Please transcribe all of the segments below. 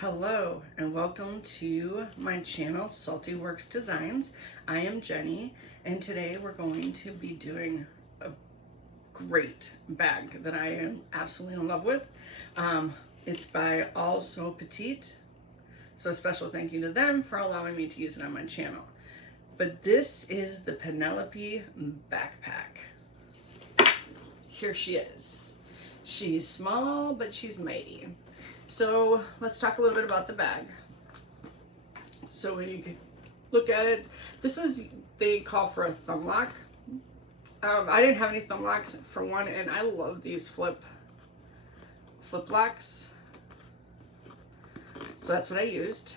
Hello and welcome to my channel, Salty Works Designs. I am Jenny and today we're going to be doing a great bag that I am absolutely in love with. It's by allsewpetite, so a special thank you to them for allowing me to use it on my channel. But this is the Penelope Backpack. Here she is. She's small, but she's mighty. So let's talk a little bit about the bag. So when you can look at it, they call for a thumb lock. I didn't have any thumb locks for one, and I love these flip locks. So that's what I used.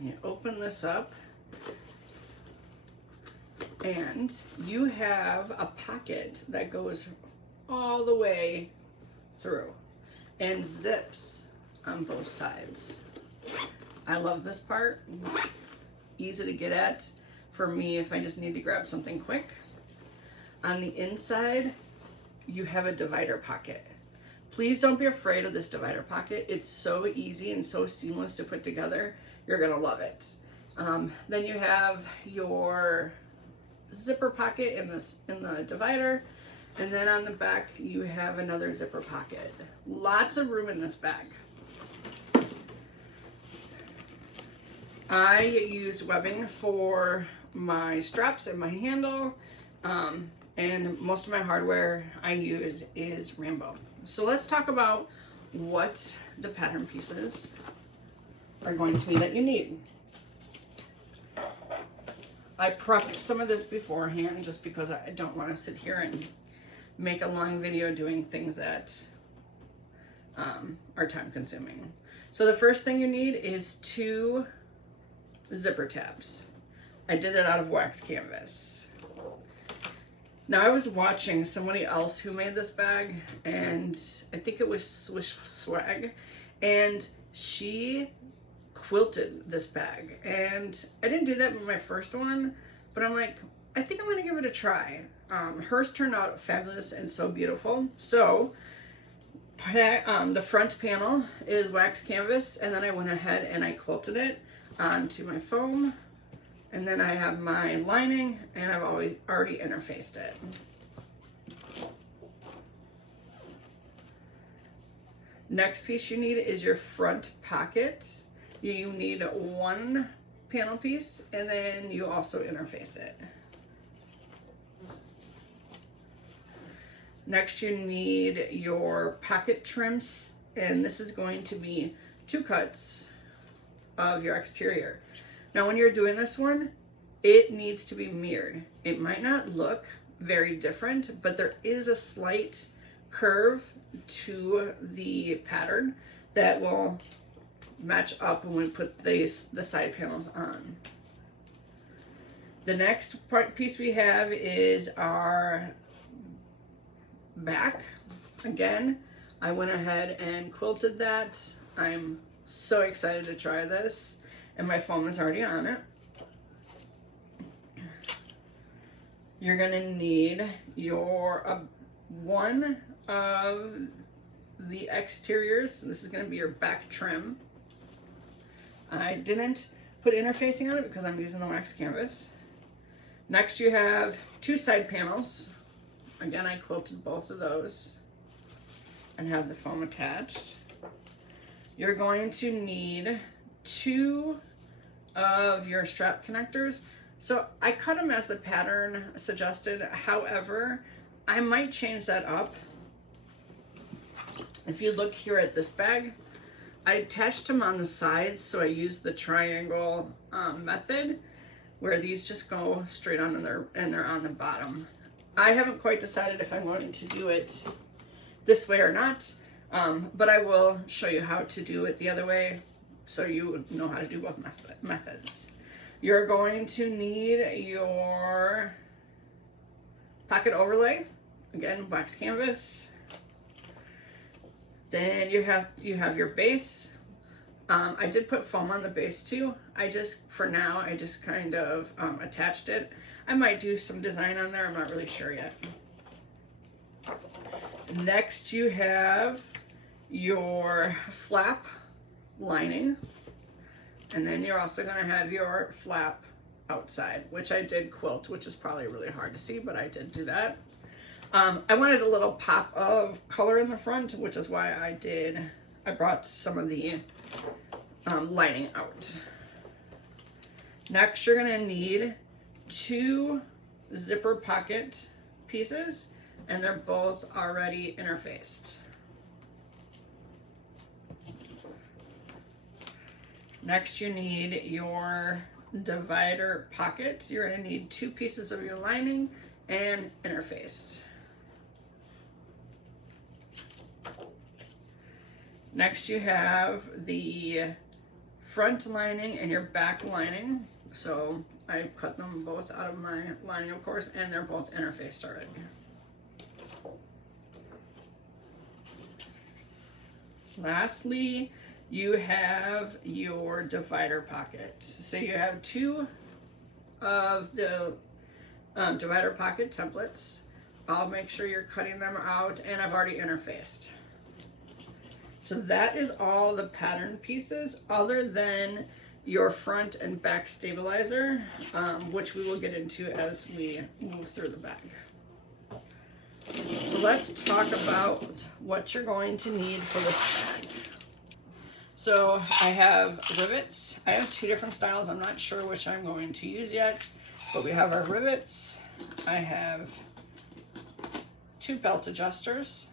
You open this up, and you have a pocket that goes all the way through and zips on both sides. I love this part. Easy to get at for me if I just need to grab something quick. On the inside, you have a divider pocket. Please don't be afraid of this divider pocket. It's so easy and so seamless to put together. You're gonna love it. Then you have your zipper pocket in the divider, and then on the back you have another zipper pocket. Lots of room in this bag. I used webbing for my straps and my handle, and most of my hardware I use is Rambo. So let's talk about what the pattern pieces are going to be that you need. I prepped some of this beforehand just because I don't want to sit here and make a long video doing things that are time consuming. So the first thing you need is 2 zipper tabs. I did it out of wax canvas. Now I was watching somebody else who made this bag, and I think it was Swish Swag, and she quilted this bag, and I didn't do that with my first one, but I'm like, I think I'm gonna give it a try. Hers turned out fabulous and so beautiful. So the front panel is wax canvas, and then I went ahead and I quilted it onto my foam, and then I have my lining, and I've already interfaced it. Next piece you need is your front pocket. You need 1 panel piece, and then you also interface it. Next you need your pocket trims, and this is going to be 2 cuts of your exterior. Now when you're doing this one, it needs to be mirrored. It might not look very different, but there is a slight curve to the pattern that will match up when we put the side panels on. The next piece we have is our back. Again, I went ahead and quilted that. I'm so excited to try this, and my foam is already on it. You're gonna need your one of the exteriors. This is gonna be your back trim. I didn't put interfacing on it because I'm using the wax canvas. Next you have 2 side panels. Again, I quilted both of those and have the foam attached. You're going to need 2 of your strap connectors. So I cut them as the pattern suggested. However, I might change that up. If you look here at this bag, I attached them on the sides, so I used the triangle method, where these just go straight on and they're on the bottom. I haven't quite decided if I'm going to do it this way or not, but I will show you how to do it the other way so you know how to do both methods. You're going to need your pocket overlay, again, wax canvas. Then you have your base. I did put foam on the base too. For now, I just kind of attached it. I might do some design on there, I'm not really sure yet. Next you have your flap lining. And then you're also going to have your flap outside, which I did quilt, which is probably really hard to see, but I did do that. I wanted a little pop of color in the front, which is why I brought some of the lining out. Next, you're going to need 2 zipper pocket pieces, and they're both already interfaced. Next, you need your divider pocket. You're going to need 2 pieces of your lining and interfaced. Next, you have the front lining and your back lining. So I cut them both out of my lining, of course, and they're both interfaced already. Lastly, you have your divider pocket. So you have 2 of the divider pocket templates. I'll make sure you're cutting them out, and I've already interfaced. So that is all the pattern pieces, other than your front and back stabilizer, which we will get into as we move through the bag. So let's talk about what you're going to need for this bag. So I have rivets. I have 2 different styles. I'm not sure which I'm going to use yet, but we have our rivets. I have 2 belt adjusters,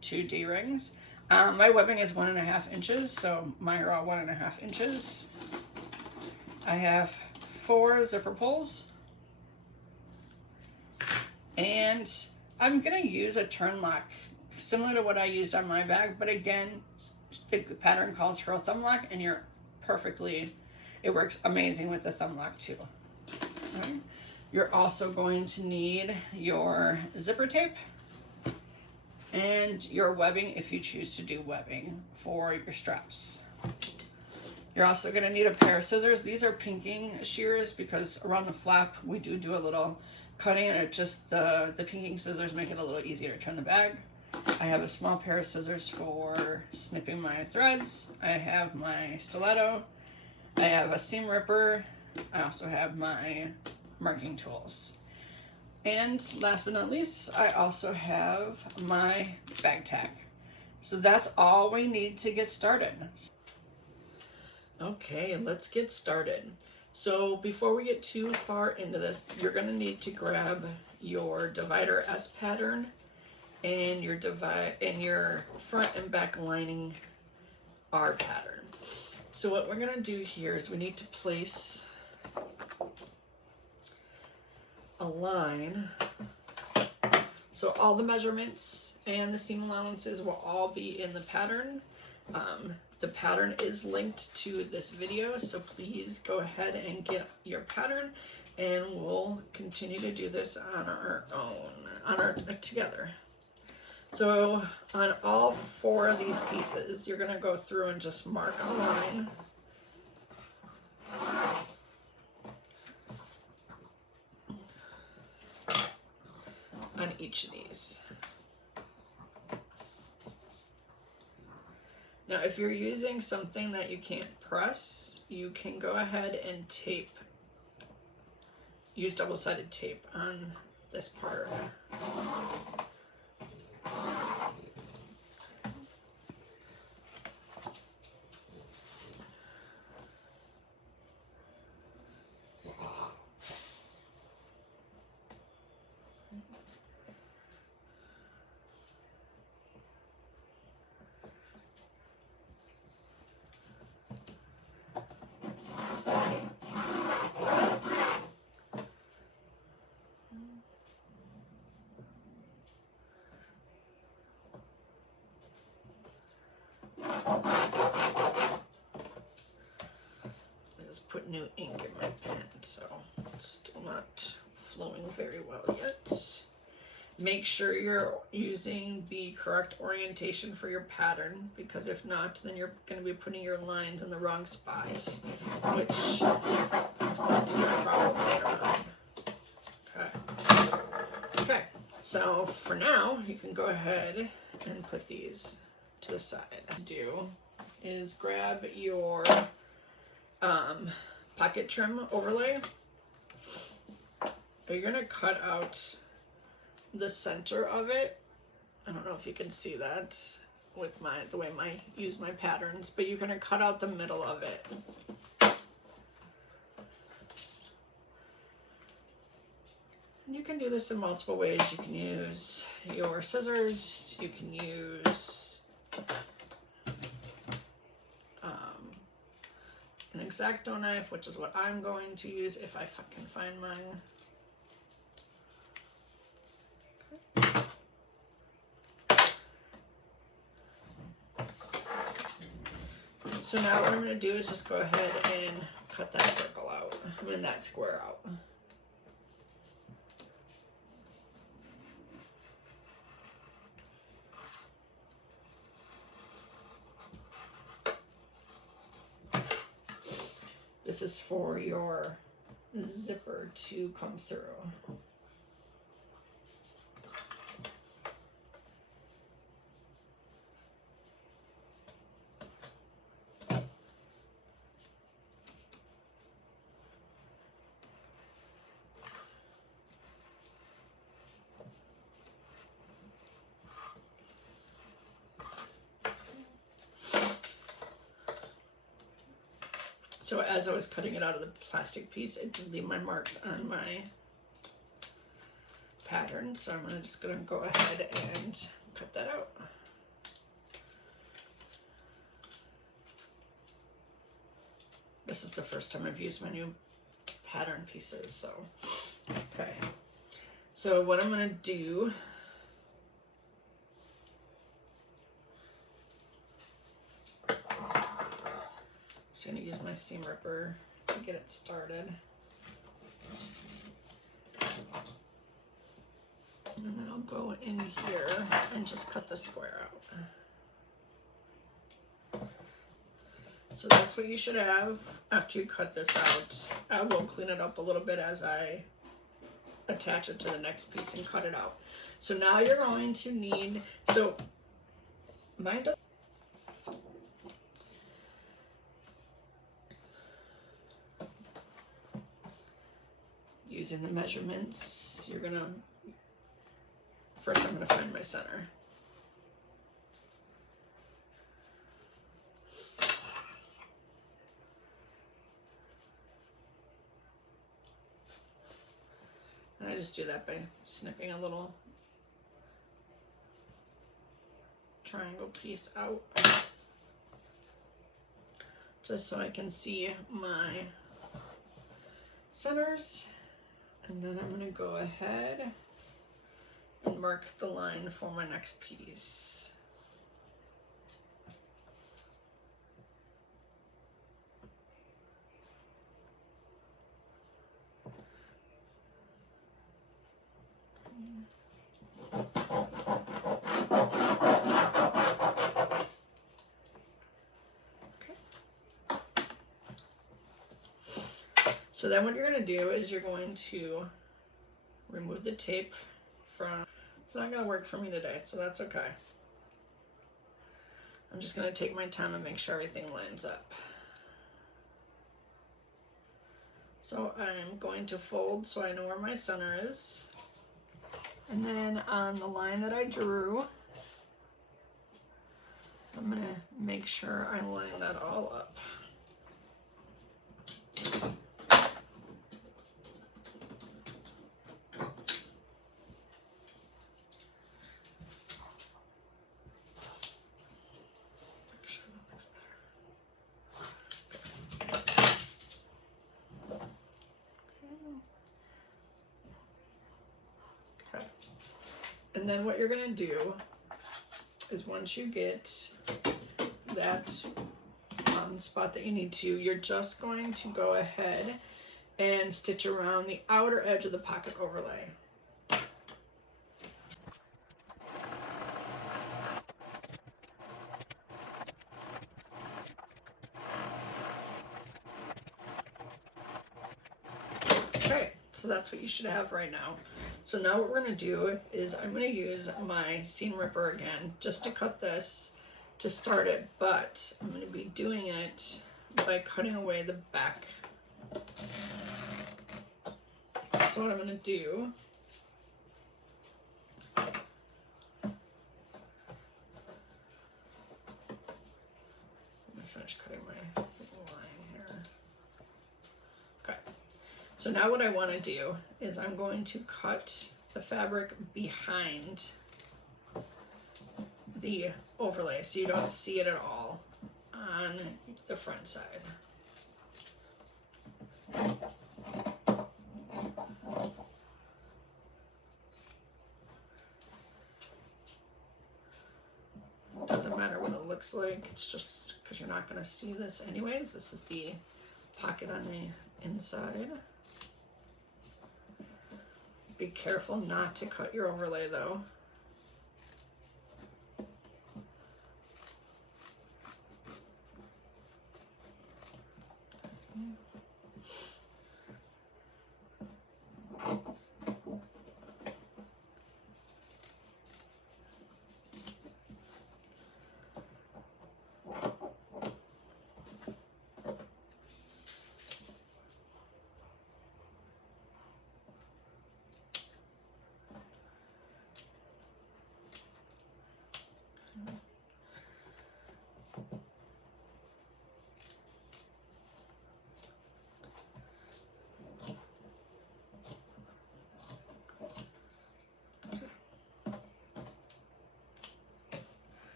2 D-rings. My webbing is 1.5 inches, so mine are all 1.5 inches. I have 4 zipper pulls, and I'm gonna use a turn lock similar to what I used on my bag, but again, the pattern calls for a thumb lock, and it works amazing with the thumb lock too. Okay. You're also going to need your zipper tape and your webbing if you choose to do webbing for your straps. You're also going to need a pair of scissors. These are pinking shears because around the flap we do a little cutting, and it just the pinking scissors make it a little easier to turn the bag. I have a small pair of scissors for snipping my threads. I have my stiletto. I have a seam ripper. I also have my marking tools. And last but not least, I also have my bag tag. So that's all we need to get started. Okay, let's get started. So before we get too far into this, you're going to need to grab your divider S pattern and your front and back lining R pattern. So what we're going to do here is we need to place a line. So all the measurements and the seam allowances will all be in the pattern. The pattern is linked to this video, so please go ahead and get your pattern, and we'll continue to do this on our own, together. So on all 4 of these pieces, you're going to go through and just mark a line. On each of these. Now, if you're using something that you can't press, you can go ahead and use double-sided tape on this part. Put new ink in my pen, so it's still not flowing very well yet. Make sure you're using the correct orientation for your pattern, because if not, then you're going to be putting your lines in the wrong spots, which is going to be a problem later on. Okay, so for now, you can go ahead and put these to the side. Do is grab your pocket trim overlay. You're gonna cut out the center of it. I don't know if you can see that with the way I use my patterns, but you're gonna cut out the middle of it. And you can do this in multiple ways. You can use your scissors, you can use an X-Acto knife, which is what I'm going to use if I can find mine. So now what I'm going to do is just go ahead and cut that circle out, that square out. This is for your zipper to come through. So as I was cutting it out of the plastic piece, it did leave my marks on my pattern. So I'm just gonna go ahead and cut that out. This is the first time I've used my new pattern pieces, so, okay. So what I'm gonna do, I'm going to use my seam ripper to get it started. And then I'll go in here and just cut the square out. So that's what you should have after you cut this out. I will clean it up a little bit as I attach it to the next piece and cut it out. So now you're going to need, so mine does. Using the measurements, first I'm gonna find my center. And I just do that by snipping a little triangle piece out, just so I can see my centers. And then I'm going to go ahead and mark the line for my next piece. So then what you're going to do is you're going to remove the tape from, it's not going to work for me today, so that's okay. I'm just going to take my time and make sure everything lines up. So I'm going to fold so I know where my center is. And then on the line that I drew, I'm going to make sure I line that all up. And then what you're going to do is once you get that spot that you need to, you're just going to go ahead and stitch around the outer edge of the pocket overlay. Okay, so that's what you should have right now. So now what we're going to do is I'm going to use my seam ripper again just to cut this to start it, but I'm going to be doing it by cutting away the back. So what I'm going to do, I'm going to finish cutting my line here. Okay, so now what I want to do is I'm going to cut the fabric behind the overlay so you don't see it at all on the front side. Doesn't matter what it looks like, it's just because you're not going to see this anyways. This is the pocket on the inside. Be careful not to cut your overlay though.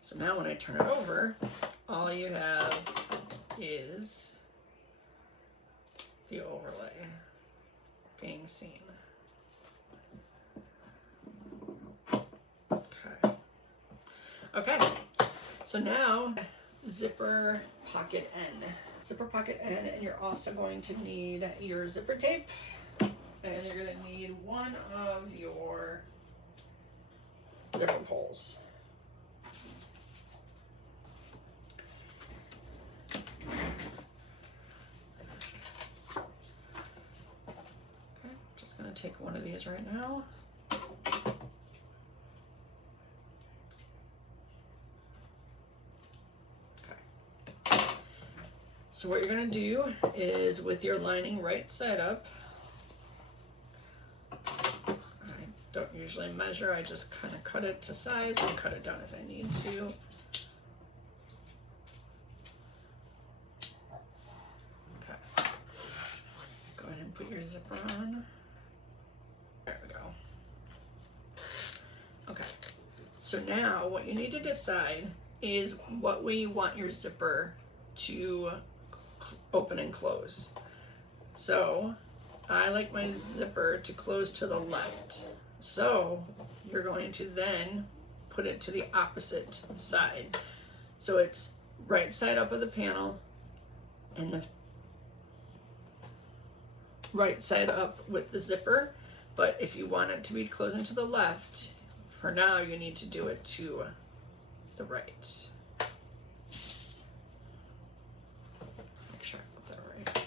So now when I turn it over, all you have is the overlay being seen. Okay. Okay, so now zipper pocket end. Zipper pocket end, and you're also going to need your zipper tape, and you're going to need one of your zipper pulls. Take one of these right now. Okay. So what you're going to do is with your lining right side up, I don't usually measure, I just kind of cut it to size and cut it down as I need to. Okay. Go ahead and put your zipper on. There we go. Okay, so now what you need to decide is what way you want your zipper to open and close. So I like my zipper to close to the left. So you're going to then put it to the opposite side. So it's right side up of the panel and the right side up with the zipper. But if you want it to be closing to the left, for now you need to do it to the right. Make sure I put that right.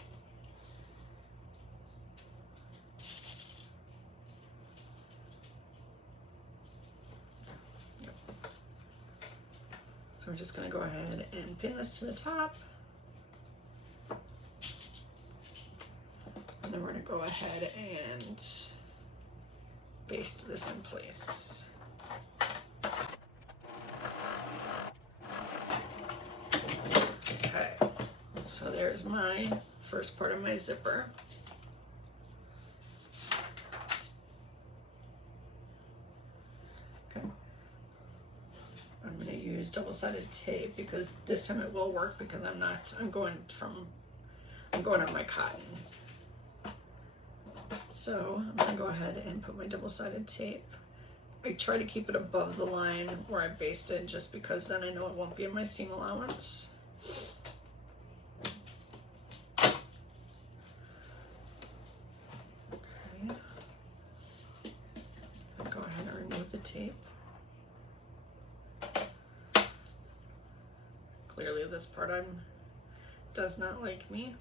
Yep. So we're just going to go ahead and pin this to the top. And then we're going to go ahead and baste this in place. Okay, so there's my first part of my zipper. Okay, I'm going to use double-sided tape because this time it will work because I'm going on my cotton. So I'm going to go ahead and put my double-sided tape. I try to keep it above the line where I basted just because then I know it won't be in my seam allowance. Okay. Go ahead and remove the tape. Clearly this part does not like me.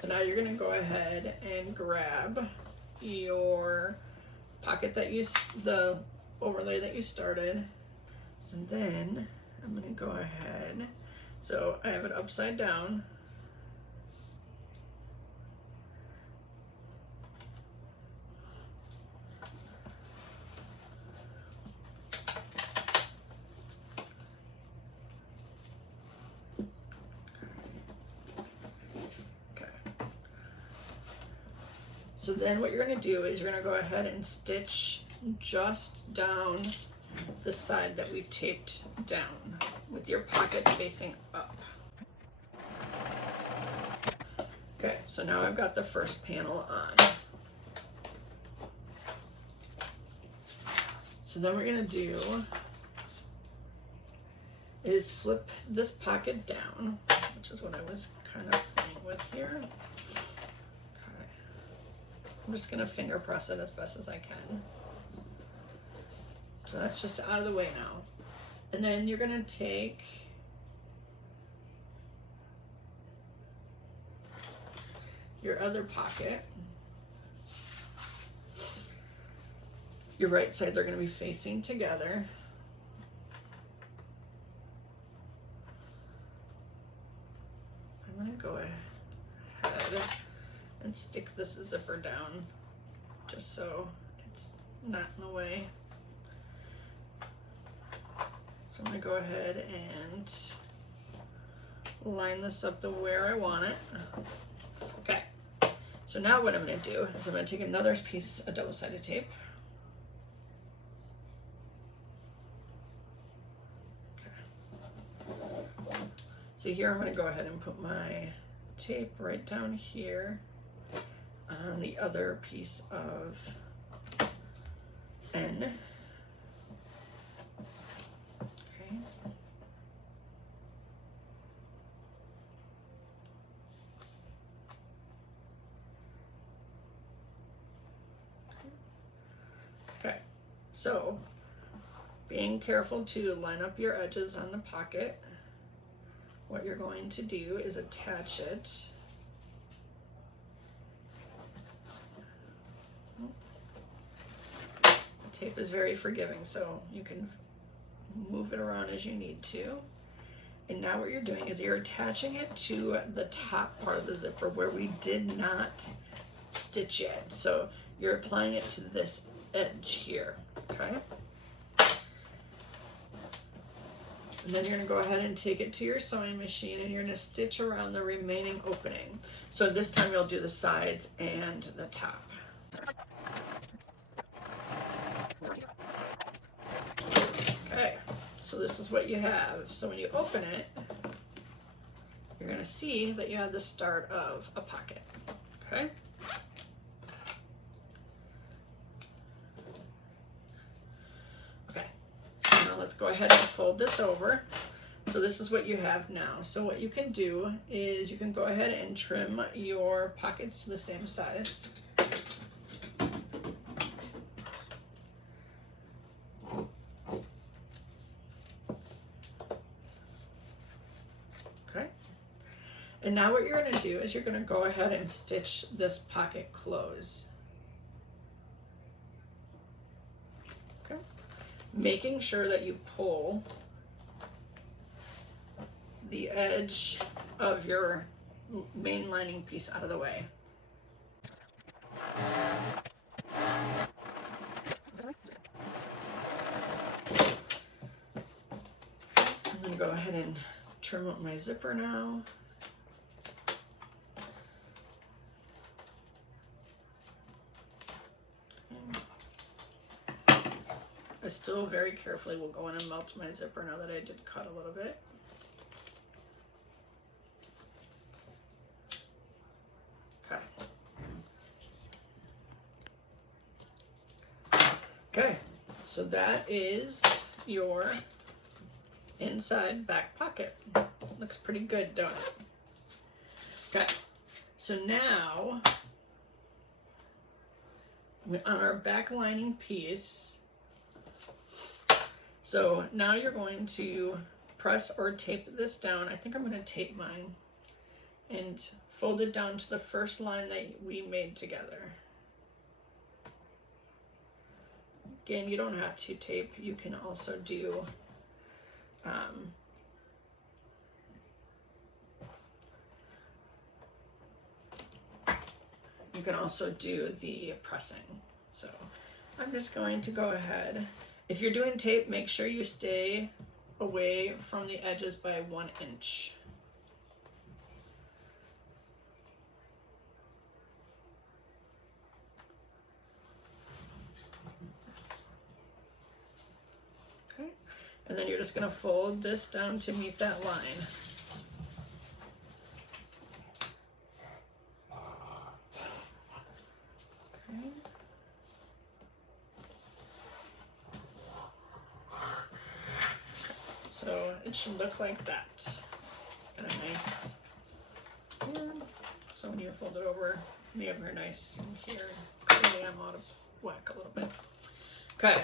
So now you're you're gonna go ahead and grab your pocket that the overlay that you started. So then I'm gonna go ahead, so I have it upside down. So then what you're going to do is you're going to go ahead and stitch just down the side that we taped down with your pocket facing up. Okay, so now I've got the first panel on. So then what we're going to do is flip this pocket down, which is what I was kind of playing with here. I'm just gonna finger press it as best as I can. So that's just out of the way now. And then you're gonna take your other pocket. Your right sides are gonna be facing together. I'm gonna go ahead and stick this zipper down just so it's not in the way. So I'm gonna go ahead and line this up to where I want it. Okay, so now what I'm gonna do is I'm gonna take another piece of double-sided tape. Okay. So here I'm gonna go ahead and put my tape right down here on the other piece of N. Okay. Okay, so being careful to line up your edges on the pocket. What you're going to do is attach it . Tape is very forgiving, so you can move it around as you need to. And now what you're doing is you're attaching it to the top part of the zipper where we did not stitch yet. So you're applying it to this edge here, okay? And then you're gonna go ahead and take it to your sewing machine and you're gonna stitch around the remaining opening. So this time you'll do the sides and the top. Okay, so this is what you have. So when you open it, you're going to see that you have the start of a pocket. Okay? Okay, so now let's go ahead and fold this over. So this is what you have now. So what you can do is you can go ahead and trim your pockets to the same size. And now what you're going to do is you're going to go ahead and stitch this pocket close. Okay. Making sure that you pull the edge of your main lining piece out of the way. I'm going to go ahead and trim up my zipper now. I still very carefully will go in and melt my zipper now that I did cut a little bit. Okay. Okay, so that is your inside back pocket. Looks pretty good, don't it? Okay, so now on our back lining piece, so now you're going to press or tape this down. I think I'm going to tape mine and fold it down to the first line that we made together. Again, you don't have to tape. You can also do the pressing. So I'm just going to go ahead. If you're doing tape, make sure you stay away from the edges by 1 inch. Okay, and then you're just going to fold this down to meet that line. Okay. So it should look like that. Got a nice here. So when you fold it over, you have your nice here. Clearly I'm out of whack a little bit. Okay,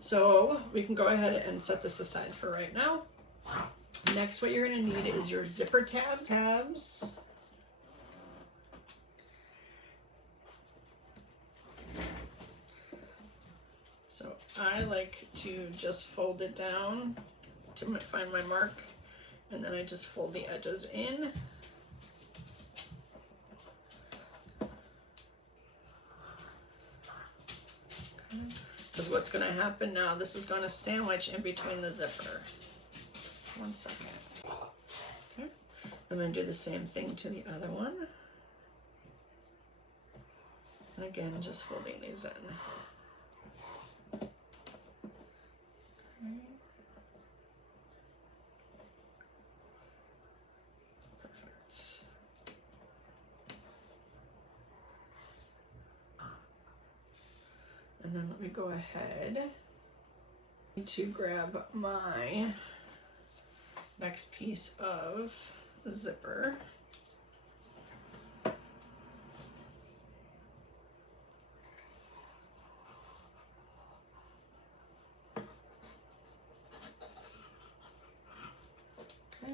so we can go ahead and set this aside for right now. Next, what you're gonna need is your zipper tabs. So I like to just fold it down to find my mark, and then I just fold the edges in. Because what's going to happen now, this is going to sandwich in between the zipper. 1 second. Okay, I'm going to do the same thing to the other one. And again, just folding these in. Okay. Perfect. And then let me go ahead to grab my next piece of the zipper. Okay.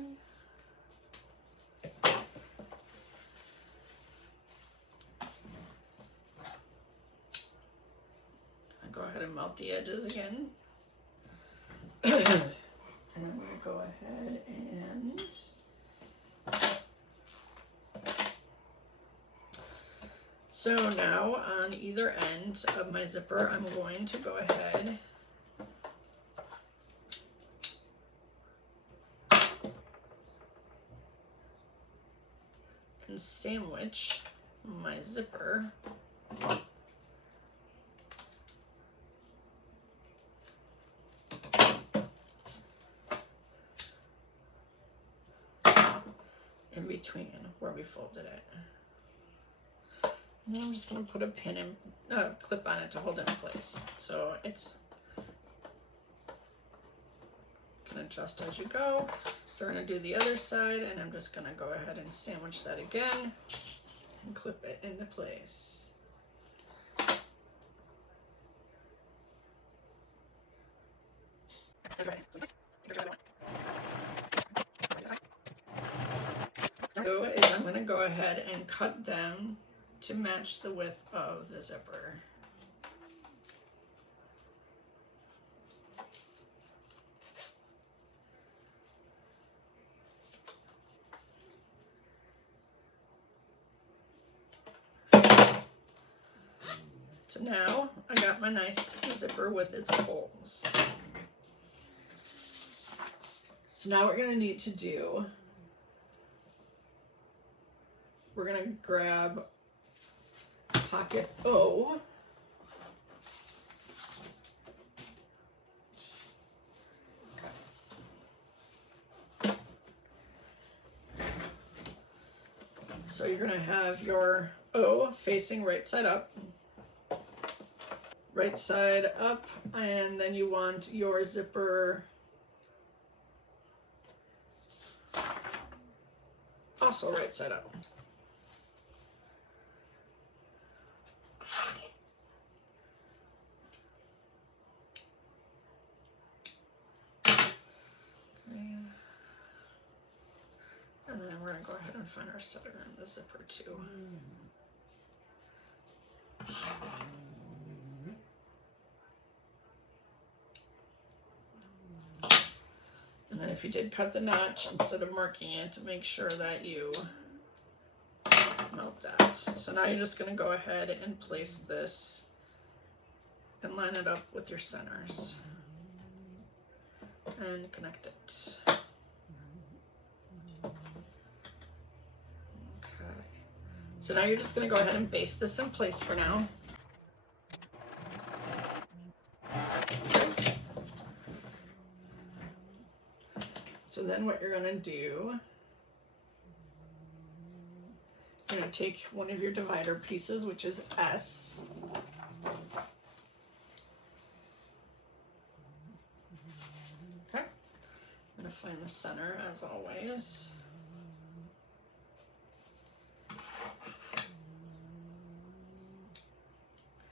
Go ahead and melt the edges again. And I'm going to go ahead and so now on either end of my zipper, I'm going to go ahead and sandwich my zipper in between where we folded it. And then I'm just going to put a pin in, clip on it to hold it in place. So it's can adjust as you go. So we're going to do the other side, and I'm just going to go ahead and sandwich that again and clip it into place. So is I'm going to go ahead and cut them to match the width of the zipper. So now I got my nice zipper with its holes. So now what we're going to need to do, we're going to grab pocket O. Okay. So you're going to have your O facing right side up, and then you want your zipper also right side up. And then we're going to go ahead and find our center in the zipper too. And then if you did cut the notch, instead of marking it, make sure that you melt that. So now you're just going to go ahead and place this and line it up with your centers and connect it. Okay. So now you're just going to go ahead and baste this in place for now. So then what you're going to do, you're going to take one of your divider pieces, which is S. Okay. I'm going to find the center as always.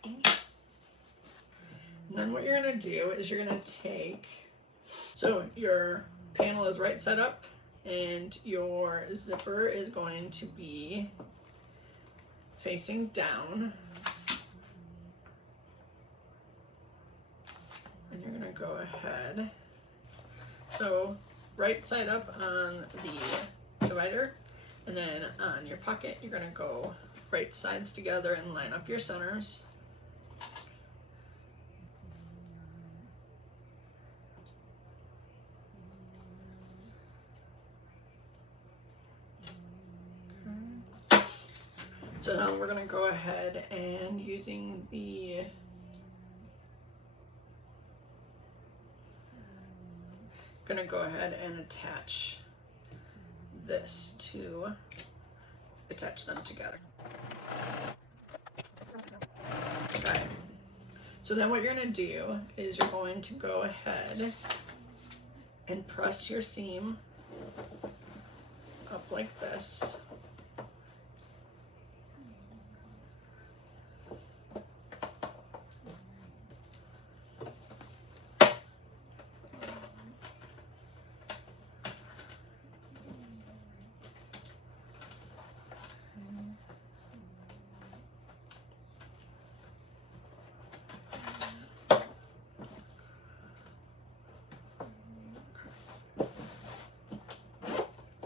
Okay. And then what you're going to do is you're going to take, so your panel is right side up and your zipper is going to be facing down, and you're going to go ahead, so right side up on the divider, and then on your pocket you're going to go right sides together and line up your centers. So now we're going to go ahead and using the attach this to attach them together. Okay. So then what you're going to do is you're going to go ahead and press your seam up like this.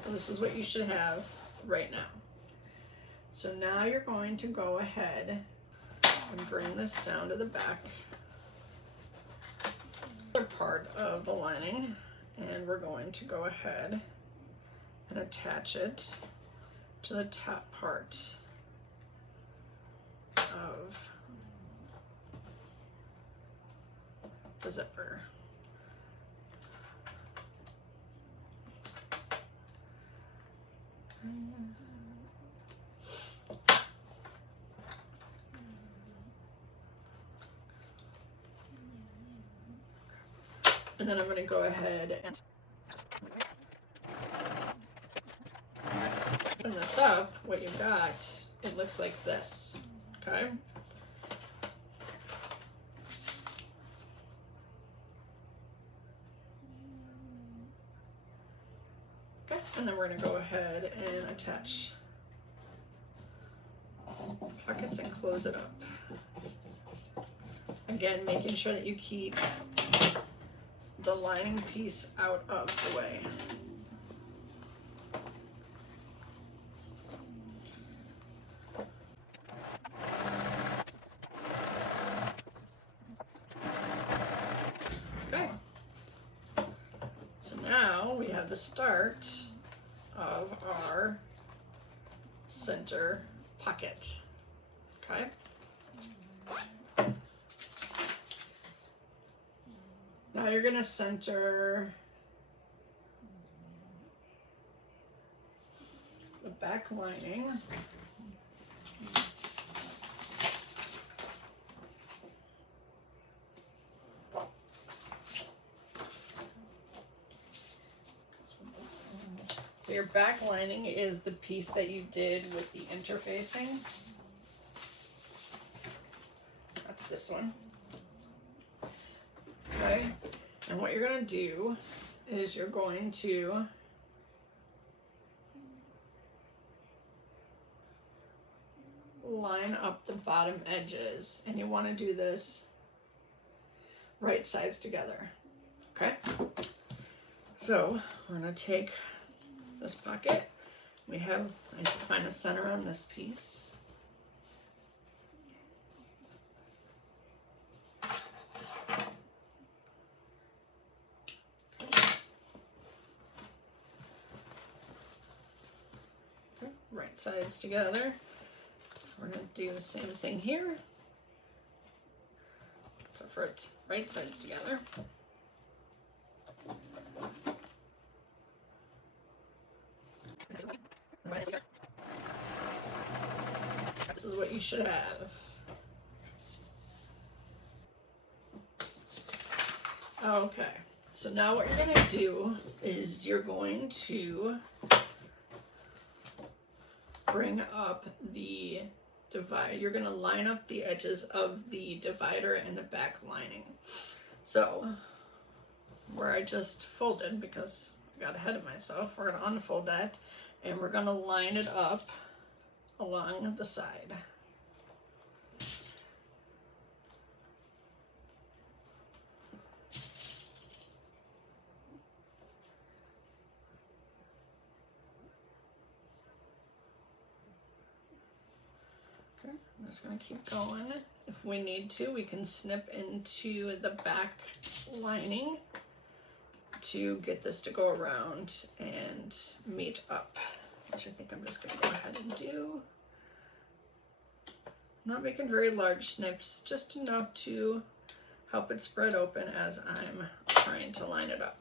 So this is what you should have right now. So now you're going to go ahead and bring this down to the back, the part of the lining, and we're going to go ahead and attach it to the top part of the zipper. And then I'm going to go ahead and open this up. What you've got, it looks like this. Okay. Okay, and then we're going to go ahead and attach pockets and close it up. Again, making sure that you keep the lining piece out of the way. Okay. So now we have the start of our center pocket. Okay. Now you're going to center the back lining. So your back lining is the piece that you did with the interfacing. That's this one. Okay, and what you're going to do is you're going to line up the bottom edges, and you want to do this right sides together. Okay, so we're going to take this pocket. I need to find a center on this piece. Right sides together. So we're going to do the same thing here. So for it's right sides together. This is what you should have. Okay, so now what you're going to do is you're going to bring up the divide. You're going to line up the edges of the divider and the back lining. So where I just folded, because I got ahead of myself, we're going to unfold that and we're going to line it up along the side. I'm just going to keep going. If we need to, we can snip into the back lining to get this to go around and meet up, which I think I'm just going to go ahead and do. I'm not making very large snips, just enough to help it spread open as I'm trying to line it up.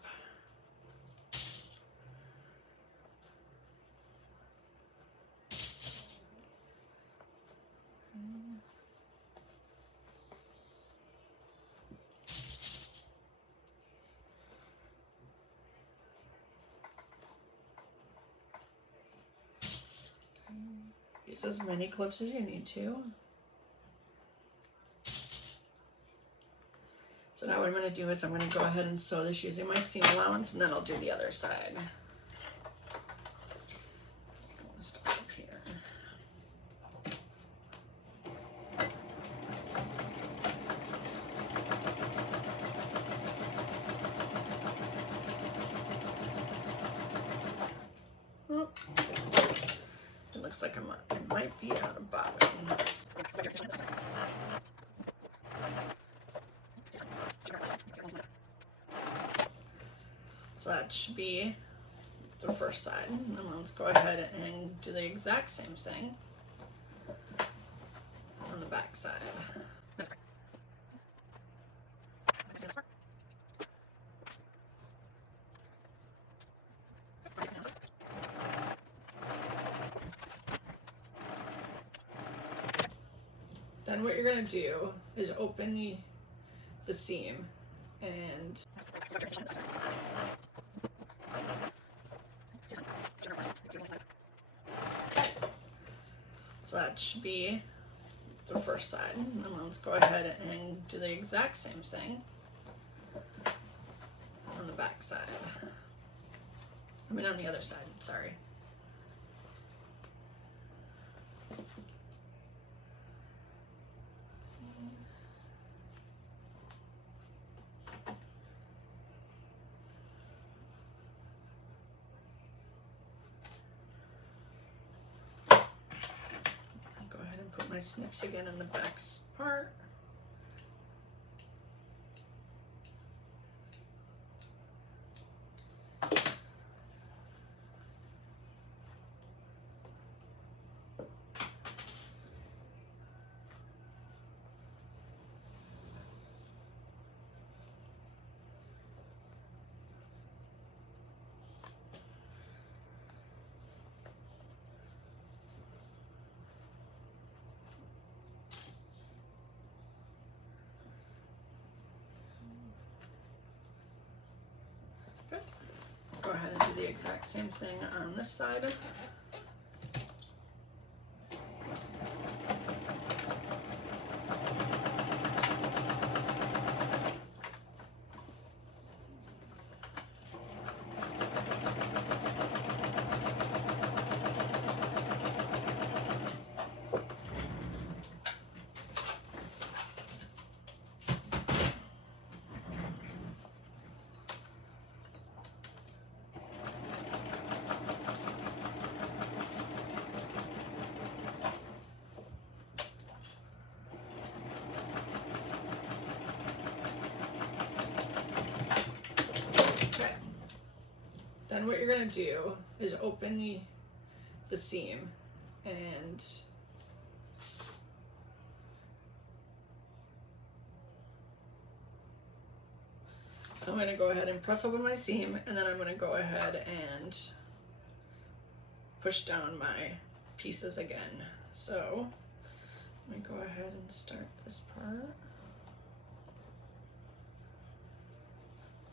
Use as many clips as you need to. So now what I'm going to do is I'm going to go ahead and sew this using my seam allowance, and then I'll do the other side. I'm going to start up here. Oh. It looks like I might be out of bobbin. So that should be the first side. And then let's go ahead and do the exact same thing on the back side. Then what you're going to do is open the seam and so that should be the first side. And then let's go ahead and do the exact same thing on the back side. I mean on the other side, sorry. My snips again in the back part. Go ahead and do the exact same thing on this side. you're gonna do is open the seam, and I'm gonna go ahead and press open my seam, and then I'm gonna go ahead and push down my pieces again. So I'm gonna go ahead and start this part.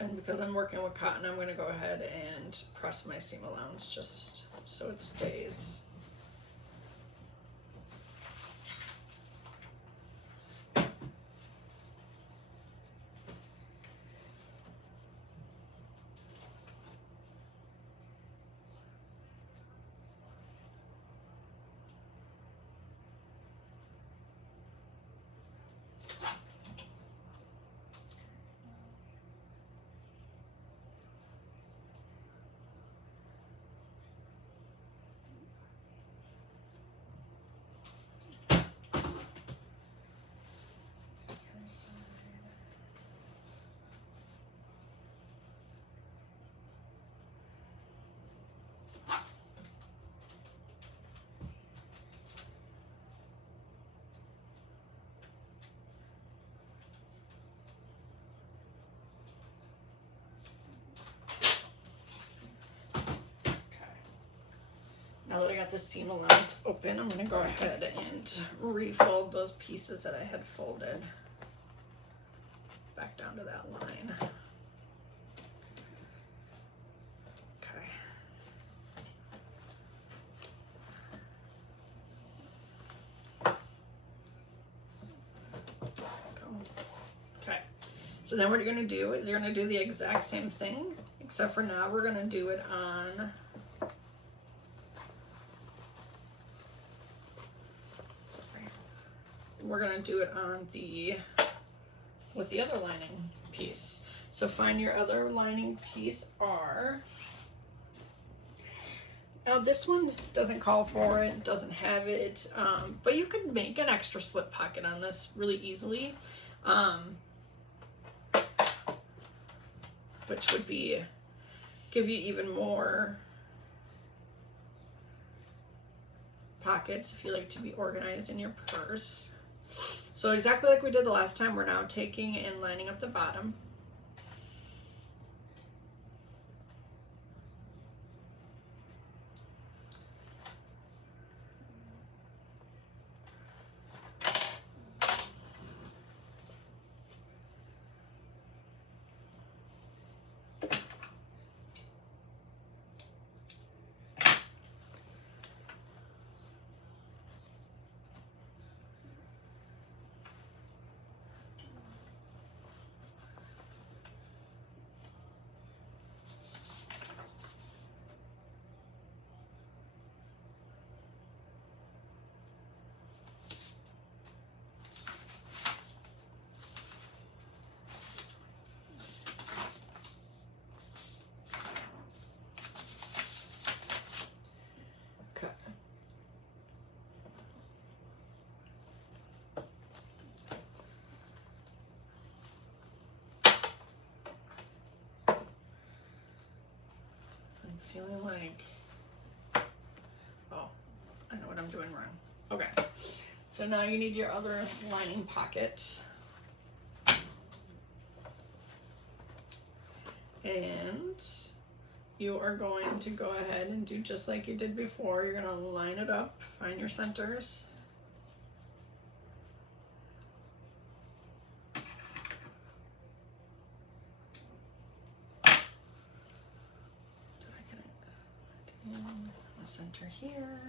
And because I'm working with cotton, I'm gonna go ahead and press my seam allowance just so it stays. Now that I got the seam allowance open, I'm gonna go ahead and refold those pieces that I had folded back down to that line. Okay. Okay. So then what you're gonna do is you're gonna do the exact same thing, except for now we're gonna do it on we're going to do it on with the other lining piece. So find your other lining piece now this one doesn't call for it, doesn't have it, but you could make an extra slip pocket on this really easily, which would give you even more pockets if you like to be organized in your purse. So exactly like we did the last time, we're now taking and lining up the bottom. Feeling like, oh, I know what I'm doing wrong. Okay, so now you need your other lining pocket. And you are going to go ahead and do just like you did before. You're going to line it up, find your centers. Center here.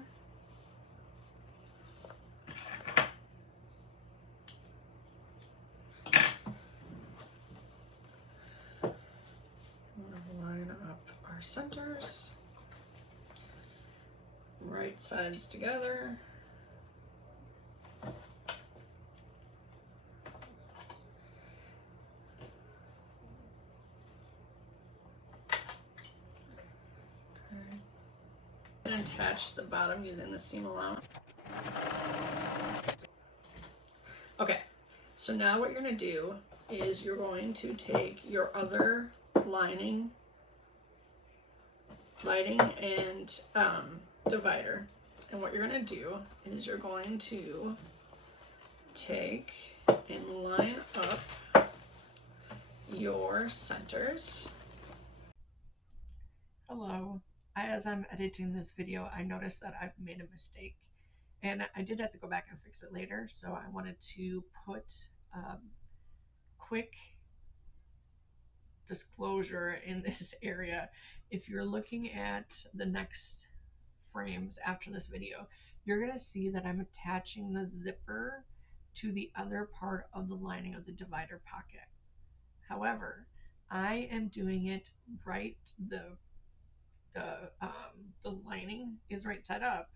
I'm going to line up our centers, right sides together. And attach the bottom using the seam allowance. Okay, so now what you're going to do is you're going to take your other lining lining and divider. And what you're going to do is you're going to take and line up your centers. Hello. As I'm editing this video, I noticed that I've made a mistake, and I did have to go back and fix it later, so I wanted to put quick disclosure in this area. If you're looking at the next frames after this video, you're going to see that I'm attaching the zipper to the other part of the lining of the divider pocket. However, I am doing it right, the lining is right side up,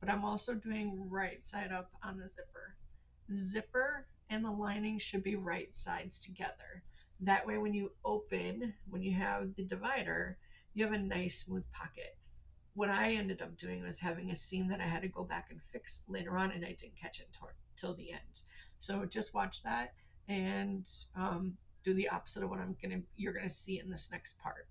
but I'm also doing right side up on the zipper. The zipper and the lining should be right sides together. That way when you open, when you have the divider, you have a nice smooth pocket. What I ended up doing was having a seam that I had to go back and fix later on, and I didn't catch it till the end. So just watch that and do the opposite of what you're gonna see in this next part.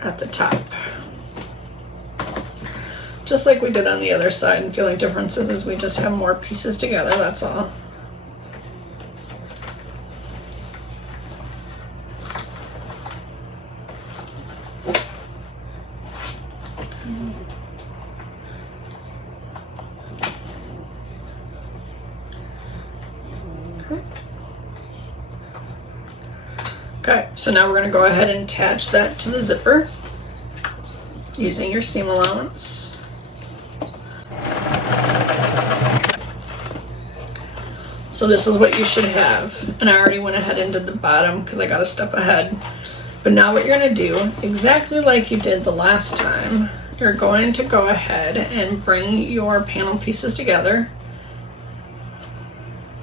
At the top, just like we did on the other side. The only difference is we just have more pieces together, that's all. Okay, so now we're going to go ahead and attach that to the zipper using your seam allowance. So this is what you should have. And I already went ahead and did the bottom because I got a step ahead. But now what you're going to do, exactly like you did the last time, you're going to go ahead and bring your panel pieces together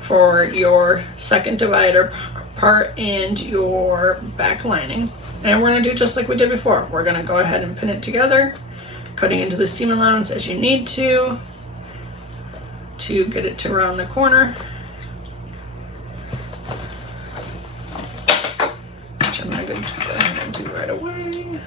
for your second divider part and your back lining. And we're going to do just like we did before. We're going to go ahead and pin it together, cutting into the seam allowance as you need to get it to around the corner. Which I'm going to go ahead and do right away.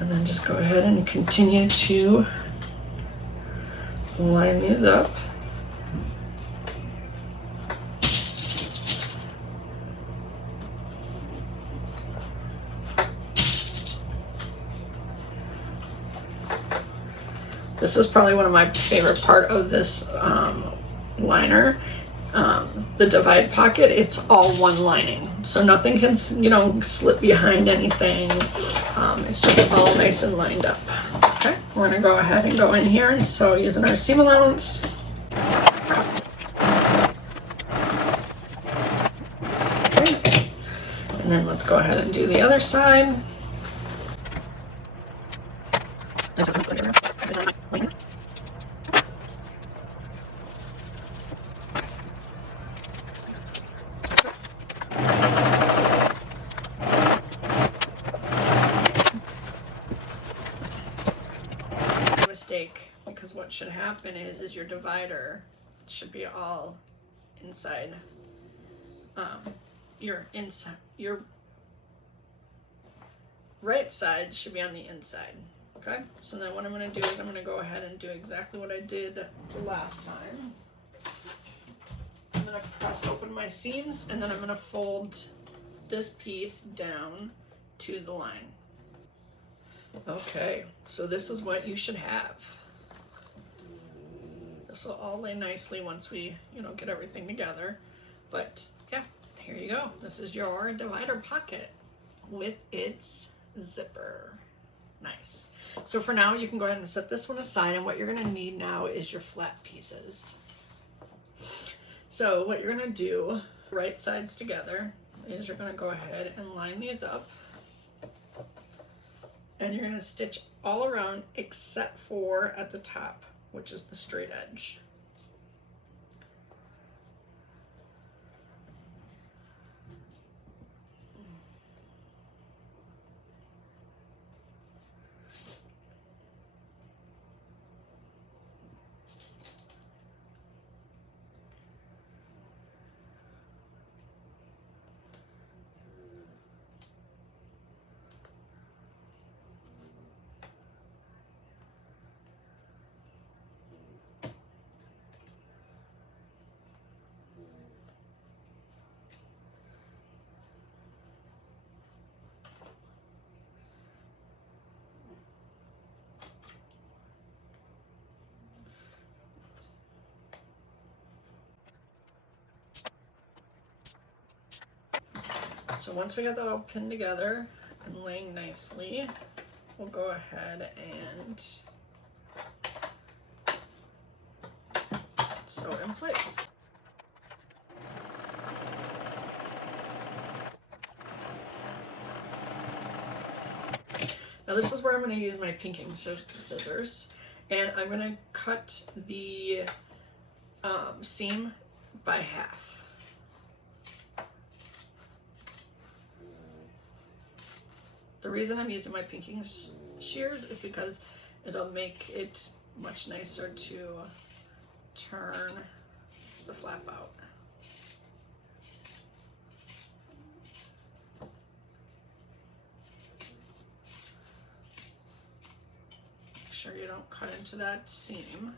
And then just go ahead and continue to line these up. This is probably one of my favorite part of this liner. The divide pocket, it's all one lining. So nothing can, slip behind anything. It's just all nice and lined up. Okay, we're gonna go ahead and go in here and sew using our seam allowance. Okay. And then let's go ahead and do the other side. Because what should happen is your divider should be all inside. Your right side should be on the inside. Okay, so then what I'm going to do is I'm going to go ahead and do exactly what I did the last time. I'm going to press open my seams, and then I'm going to fold this piece down to the line. Okay, so this is what you should have. This will all lay nicely once we, get everything together. But yeah, here you go. This is your divider pocket with its zipper. Nice. So for now, you can go ahead and set this one aside, and what you're going to need now is your flat pieces. So what you're going to do, right sides together, is you're going to go ahead and line these up. And you're going to stitch all around except for at the top, which is the straight edge. So once we got that all pinned together and laying nicely, we'll go ahead and sew it in place. Now this is where I'm going to use my pinking scissors, and I'm going to cut the seam by half. The reason I'm using my pinking shears is because it'll make it much nicer to turn the flap out. Make sure you don't cut into that seam.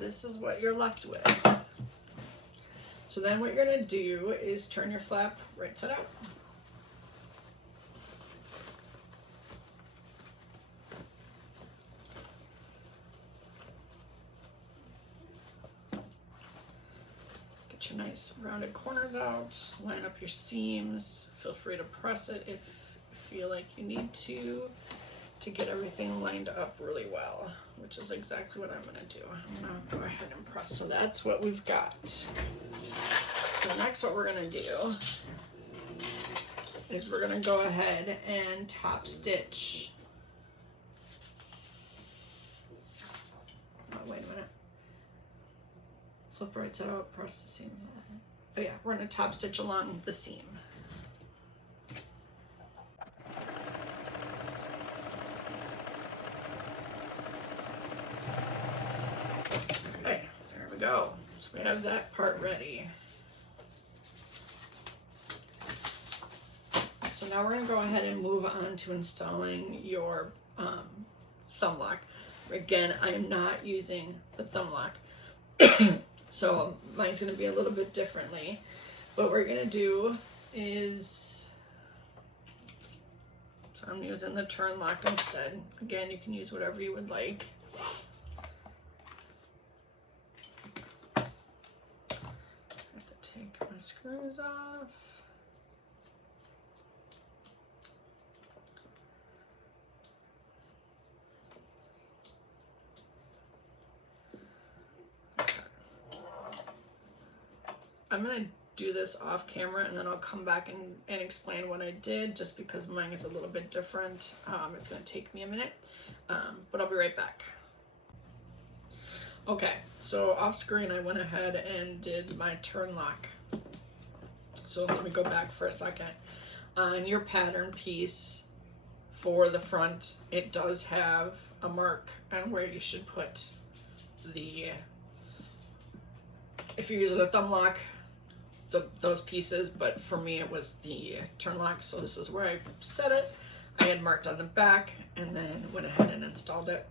This is what you're left with. So then what you're going to do is turn your flap right side out. Get your nice rounded corners out, line up your seams. Feel free to press it if you feel like you need to get everything lined up really well, which is exactly what I'm going to do. I'm going to go ahead and press. So that's what we've got. So next what we're going to do is we're going to go ahead and top stitch. Oh, wait a minute. Flip right side out, press the seam. Oh yeah, we're going to top stitch along the seam. Go. So we have that part ready. So now we're going to go ahead and move on to installing your thumb lock. Again, I am not using the thumb lock, so mine's going to be a little bit differently. What we're going to do is, so I'm using the turn lock instead. Again, you can use whatever you would like. Take my screws off. Okay. I'm going to do this off camera and then I'll come back and explain what I did, just because mine is a little bit different. It's going to take me a minute, but I'll be right back. Okay, so off screen I went ahead and did my turn lock. So let me go back for a second. On your pattern piece for the front, it does have a mark on where you should put the, if you're using a thumb lock, those pieces, but for me it was the turn lock, so this is where I set it. I had marked on the back and then went ahead and installed it.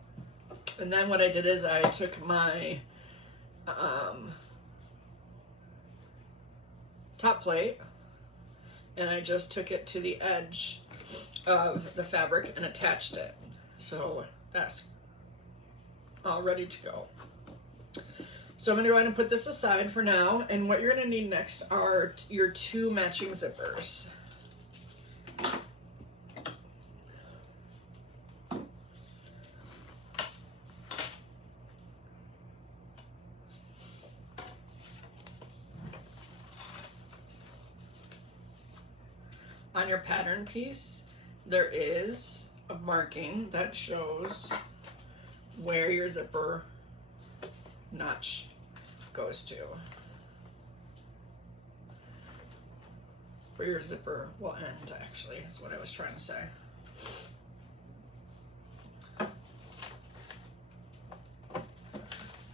And then what I did is I took my top plate and I just took it to the edge of the fabric and attached it. So that's all ready to go. So I'm going to go ahead and put this aside for now, and what you're going to need next are your two matching zippers. On your pattern piece, there is a marking that shows where your zipper notch goes to, where your zipper will end, actually, is what I was trying to say.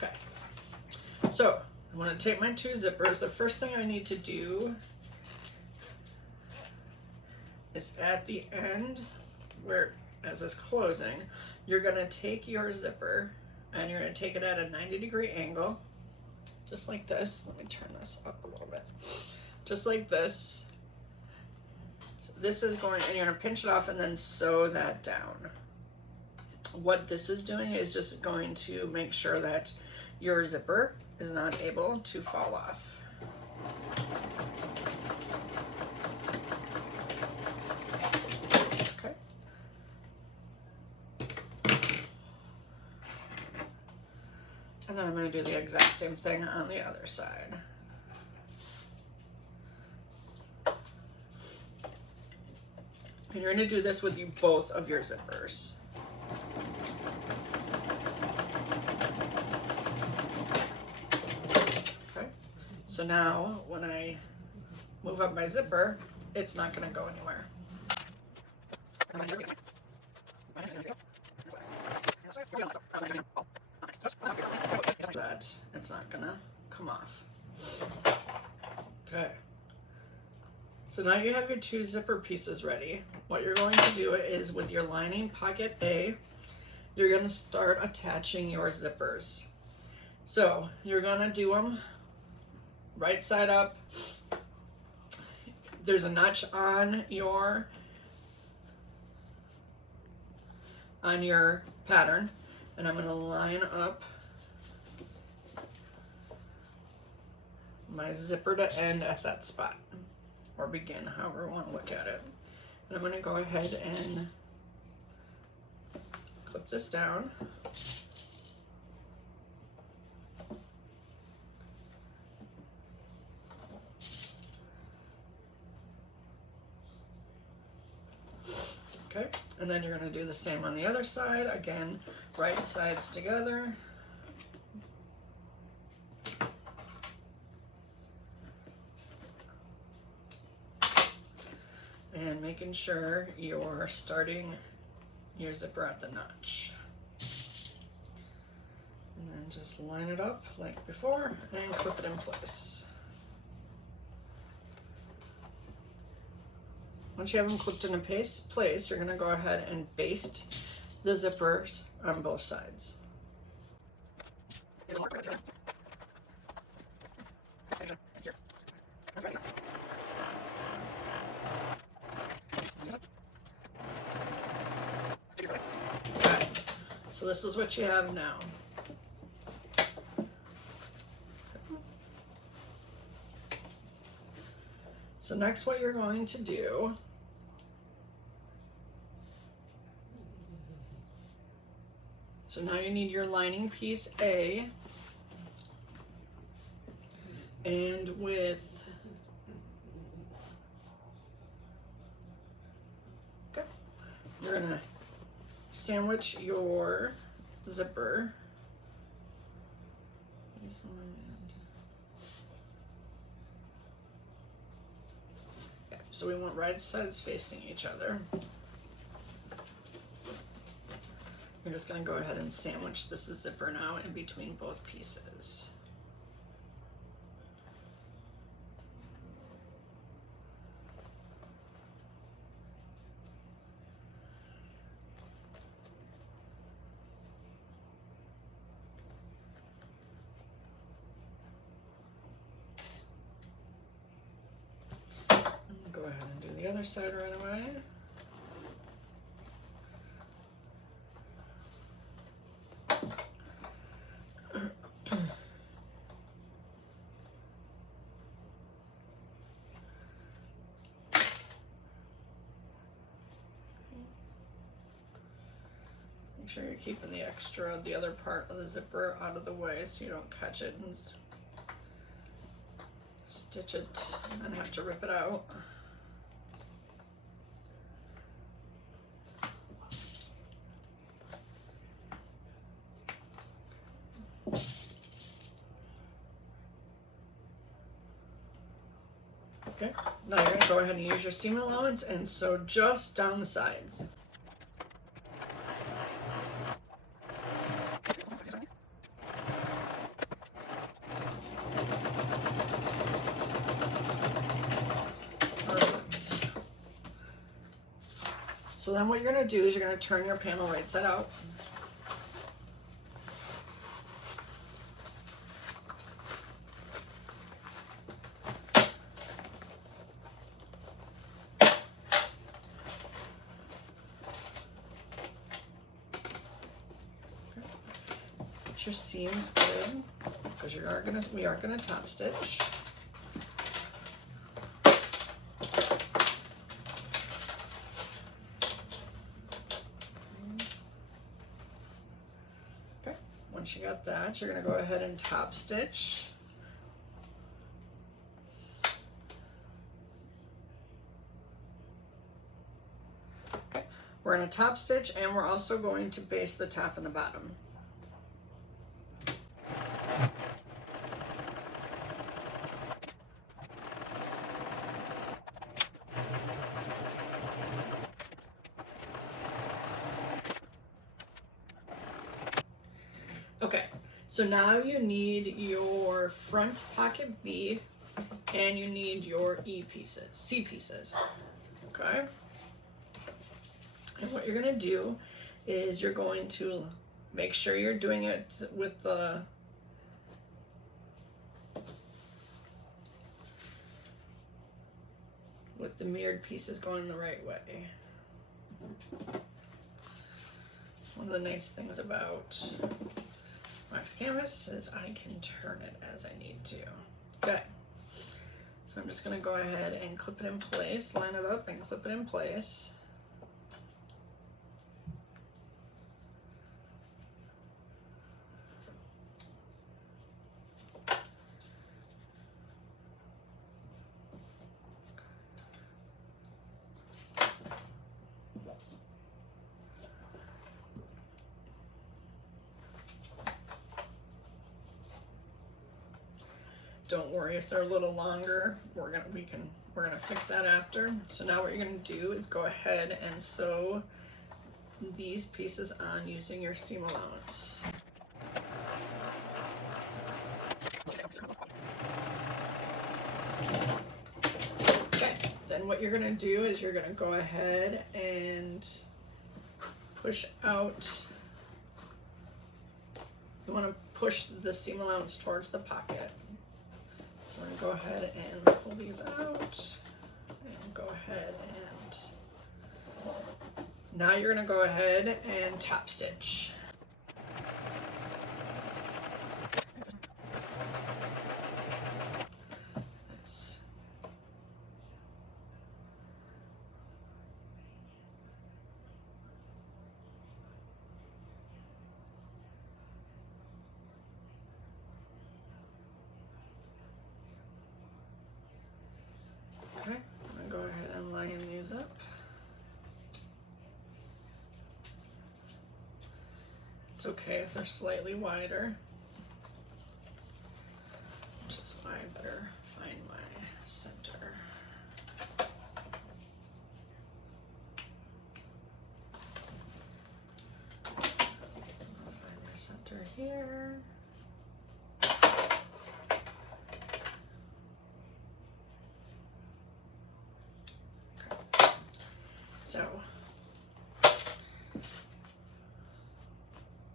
Okay, so I'm going to take my two zippers. The first thing I need to do is at the end, where as it's closing, you're going to take your zipper and you're going to take it at a 90-degree angle just like this. Let me turn this up a little bit. Just like this. So this is going, and you're gonna pinch it off and then sew that down. What this is doing is just going to make sure that your zipper is not able to fall off. Okay. And then I'm going to do the exact same thing on the other side. And you're going to do this with both of your zippers. Okay. So now when I move up my zipper, it's not going to go anywhere. That it's not gonna come off. Okay. So now you have your two zipper pieces ready. What you're going to do is with your lining pocket A, you're going to start attaching your zippers. So you're going to do them right side up. There's a notch on your pattern, and I'm going to line up my zipper to end at that spot, or begin, however you want to look at it. And I'm going to go ahead and clip this down. Okay, and then you're going to do the same on the other side. Again, right sides together. And making sure you're starting your zipper at the notch. And then just line it up like before and clip it in place. Once you have them clipped into place, you're going to go ahead and baste the zippers on both sides. Okay, so this is what you have now. So next what you're going to do so now you need your lining piece A, and with you're gonna sandwich your zipper. So we want right sides facing each other. We're just going to go ahead and sandwich this zipper now in between both pieces. Go ahead and do the other side right away. Make sure you're keeping the other part of the zipper out of the way so you don't catch it and stitch it and have to rip it out. Okay, now you're going to go ahead and use your seam allowance and sew just down the sides. Perfect. So then what you're going to do is you're going to turn your panel right side out. your seams good, because we are gonna top stitch. Okay, once you got that, you're gonna go ahead and top stitch. Okay, we're gonna top stitch, and we're also going to baste the top and the bottom. Okay, so now you need your front pocket V and you need your C pieces, okay? And what you're gonna do is you're going to make sure you're doing it with the mirrored pieces going the right way. One of the nice things about wax canvas is I can turn it as I need to. Okay, so I'm just gonna go ahead and clip it in place, line it up and clip it in place. Don't worry if they're a little longer. We're gonna fix that after. So now what you're gonna do is go ahead and sew these pieces on using your seam allowance. Okay, then what you're gonna do is you're gonna go ahead and push out. You wanna push the seam allowance towards the pocket. So I'm gonna go ahead and pull these out and go ahead and now you're gonna go ahead and top stitch. Nice. Okay, I'm gonna go ahead and line these up. It's okay if they're slightly wider, which is why I better find my center. I'll find my center here. So,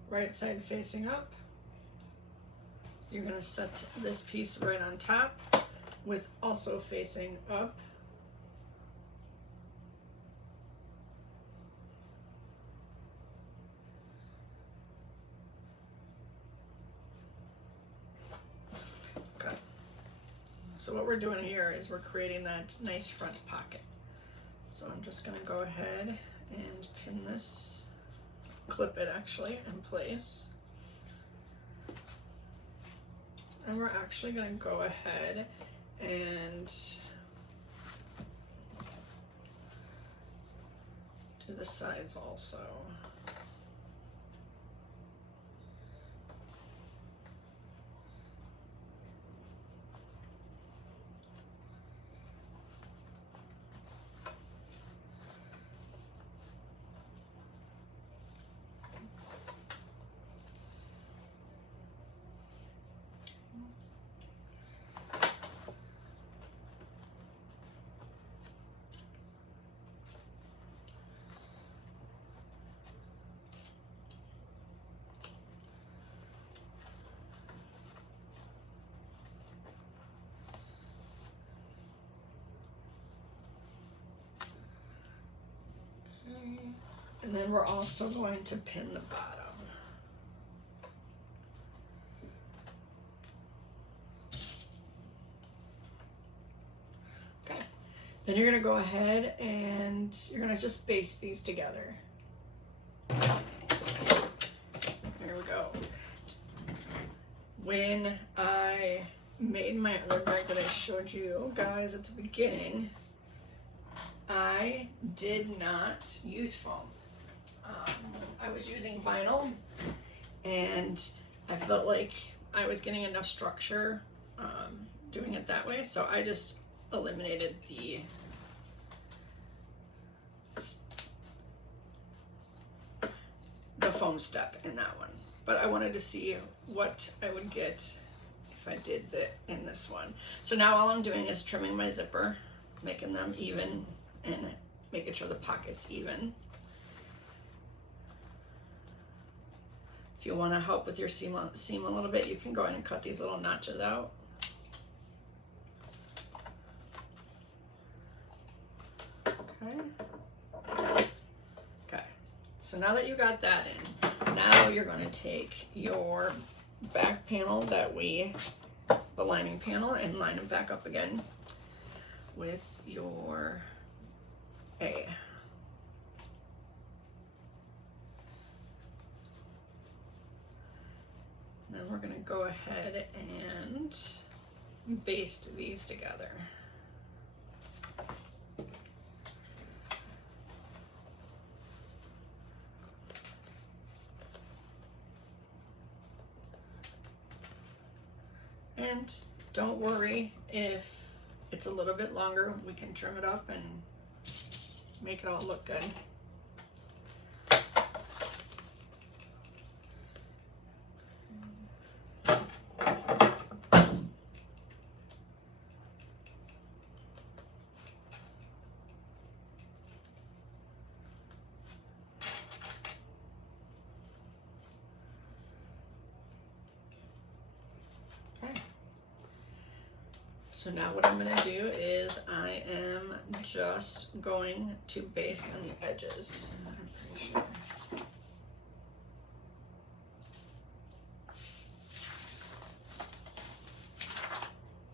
right side facing up, you're gonna set this piece right on top with also facing up. Okay. So what we're doing here is we're creating that nice front pocket. So I'm just gonna go ahead and pin this, clip it actually in place. And we're actually gonna go ahead and do the sides also. And then we're also going to pin the bottom. Then you're gonna go ahead and you're gonna just baste these together. There we go. When I made my other bag that I showed you guys at the beginning, I did not use foam. I was using vinyl, and I felt like I was getting enough structure doing it that way, so I just eliminated the foam step in that one. But I wanted to see what I would get if I did that in this one. So now all I'm doing is trimming my zipper, making them even and making sure the pocket's even. If you want to help with your seam a little bit, you can go ahead and cut these little notches out. Okay, so now that you got that in, now you're going to take your back panel the lining panel, and line them back up again with your A. Then we're going to go ahead and baste these together. And don't worry if it's a little bit longer, we can trim it up and make it all look good. So now what I'm going to do is I am just going to baste on the edges. I'm pretty sure.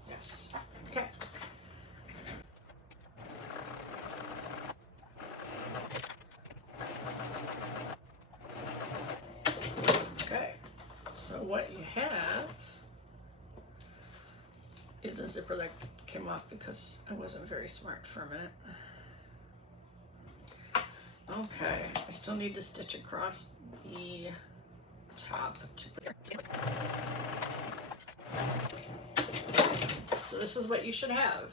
Yes. Okay. Okay. So what you have is a zipper that came off because I wasn't very smart for a minute. Okay, I still need to stitch across the top. So this is what you should have.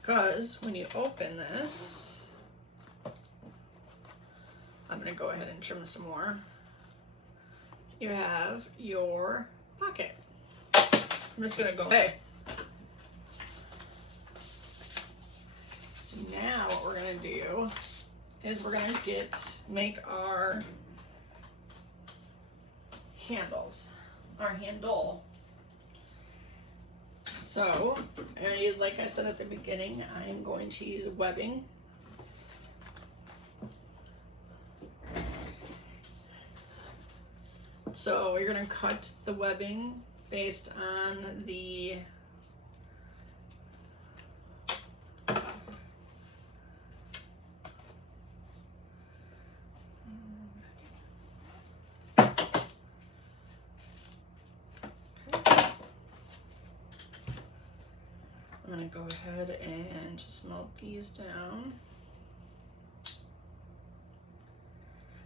Because when you open this, I'm gonna go ahead and trim some more. You have your pocket. I'm just gonna go away. So now what we're gonna do is we're gonna make our handles, our handle. So, like I said at the beginning, I am going to use webbing. So you're gonna cut the webbing based on the I'm gonna go ahead and just melt these down.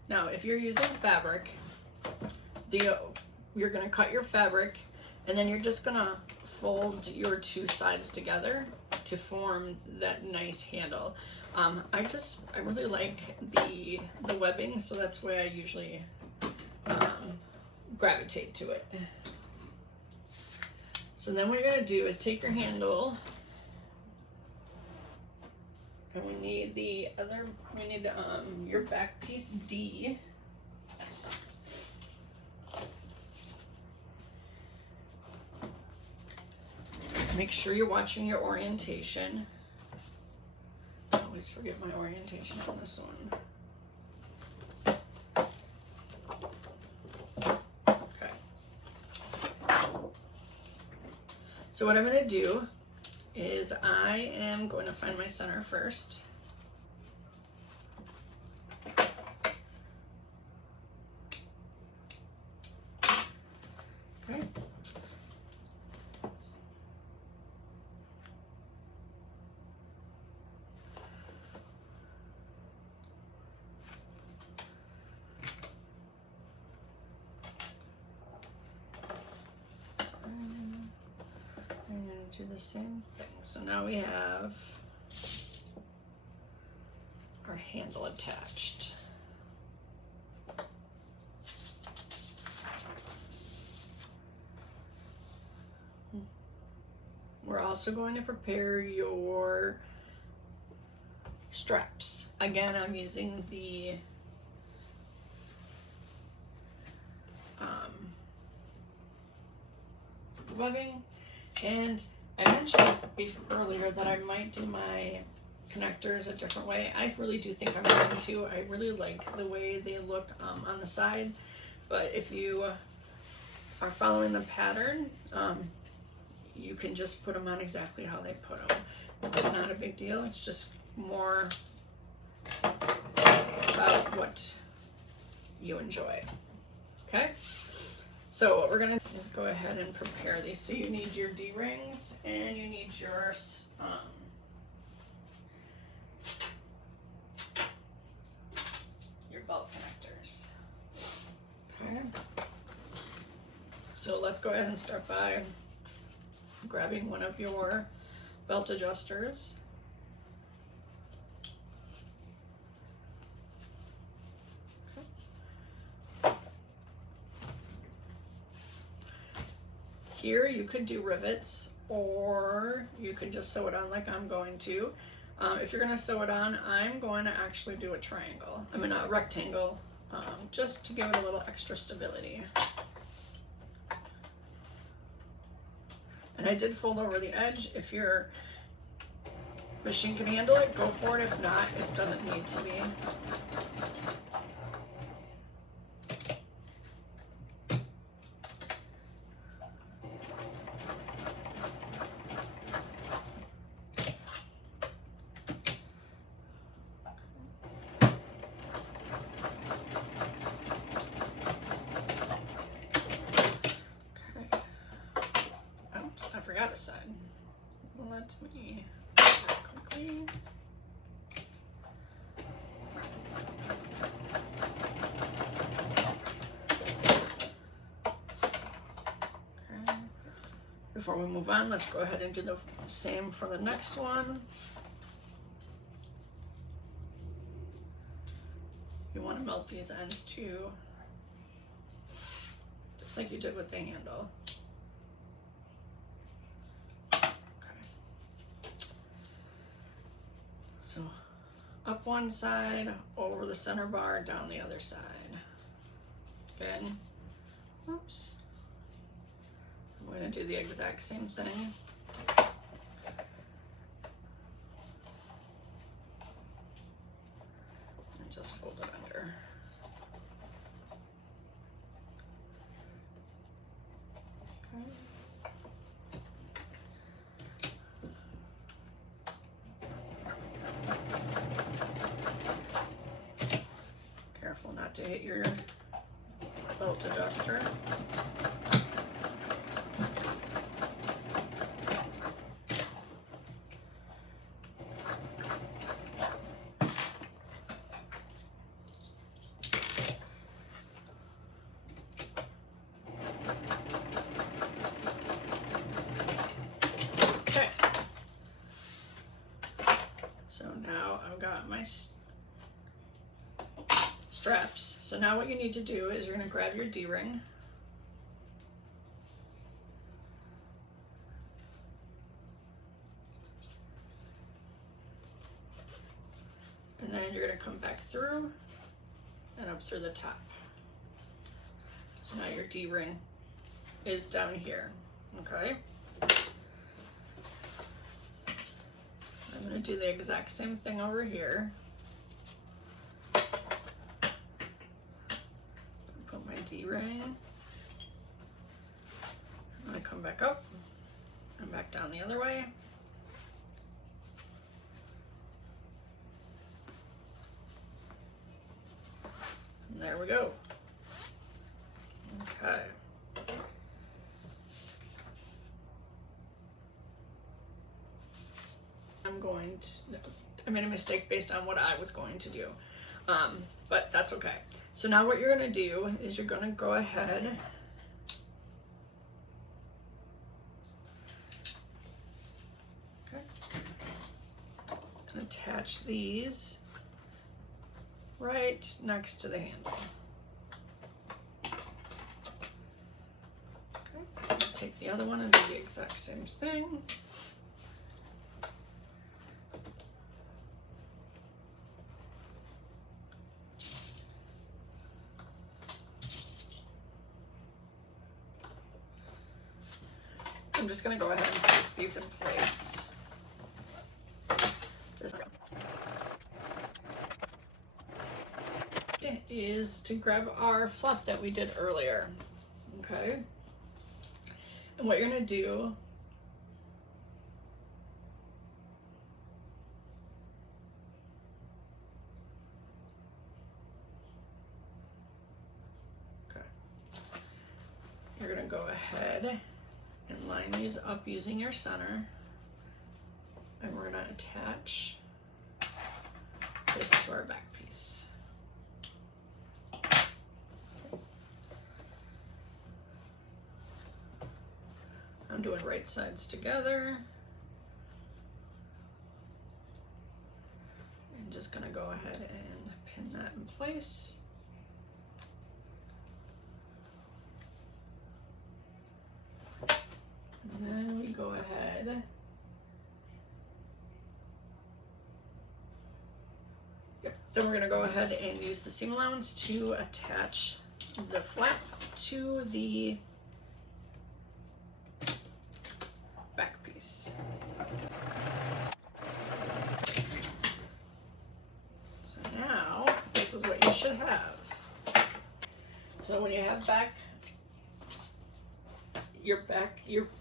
Now, if you're using fabric, you're gonna cut your fabric, and then you're just gonna fold your two sides together to form that nice handle. I really like the webbing, so that's why I usually gravitate to it. So then what you're gonna do is take your handle, and we need your back piece D. Yes. Make sure you're watching your orientation. I always forget my orientation on this one. Okay. So what I'm going to do is I am going to find my center first. Okay. I'm going to do the same thing. So now we have our handle attached. We're also going to prepare your straps. Again, I'm using the webbing, and I mentioned earlier that I might do my connectors a different way. I really do think I'm going to. I really like the way they look on the side, but if you are following the pattern, you can just put them on exactly how they put them. It's not a big deal. It's just more about what you enjoy. Okay? So what we're gonna do is go ahead and prepare these. So you need your D-rings and you need your belt connectors. Okay. So let's go ahead and start by grabbing one of your belt adjusters. Here you could do rivets, or you could just sew it on like I'm going to. If you're going to sew it on, I'm going to actually do a triangle. I mean a rectangle, just to give it a little extra stability. And I did fold over the edge. If your machine can handle it, go for it. If not, it doesn't need to be. Side. Let me do it quickly. Okay. Before we move on, let's go ahead and do the same for the next one. You want to melt these ends too, just like you did with the handle. So up one side, over the center bar, down the other side. Good. Oops. I'm going to do the exact same thing. And just fold it under. Okay. Careful not to hit your belt adjuster. Okay. So now I've got my straps. So now what you need to do is you're going to grab your D-ring. And then you're going to come back through and up through the top. So now your D-ring is down here. Okay. I'm going to do the exact same thing over here. Put my D-ring. I'm going to come back up and back down the other way. there we go. Okay. I made a mistake based on what I was going to do, but that's okay. So now what you're gonna do is you're gonna go ahead and attach these right next to the handle. Okay. Take the other one and do the exact same thing. I'm just gonna go ahead and place these in place. It is to grab our flap that we did earlier, okay? And what you're gonna do you're gonna go ahead and line these up using your center, and we're gonna attach this to our back piece. I'm doing right sides together. I'm just gonna go ahead and pin that in place. And then we go ahead then we're going to go ahead and use the seam allowance to attach the flap to the back piece. So now this is what you should have. So when you have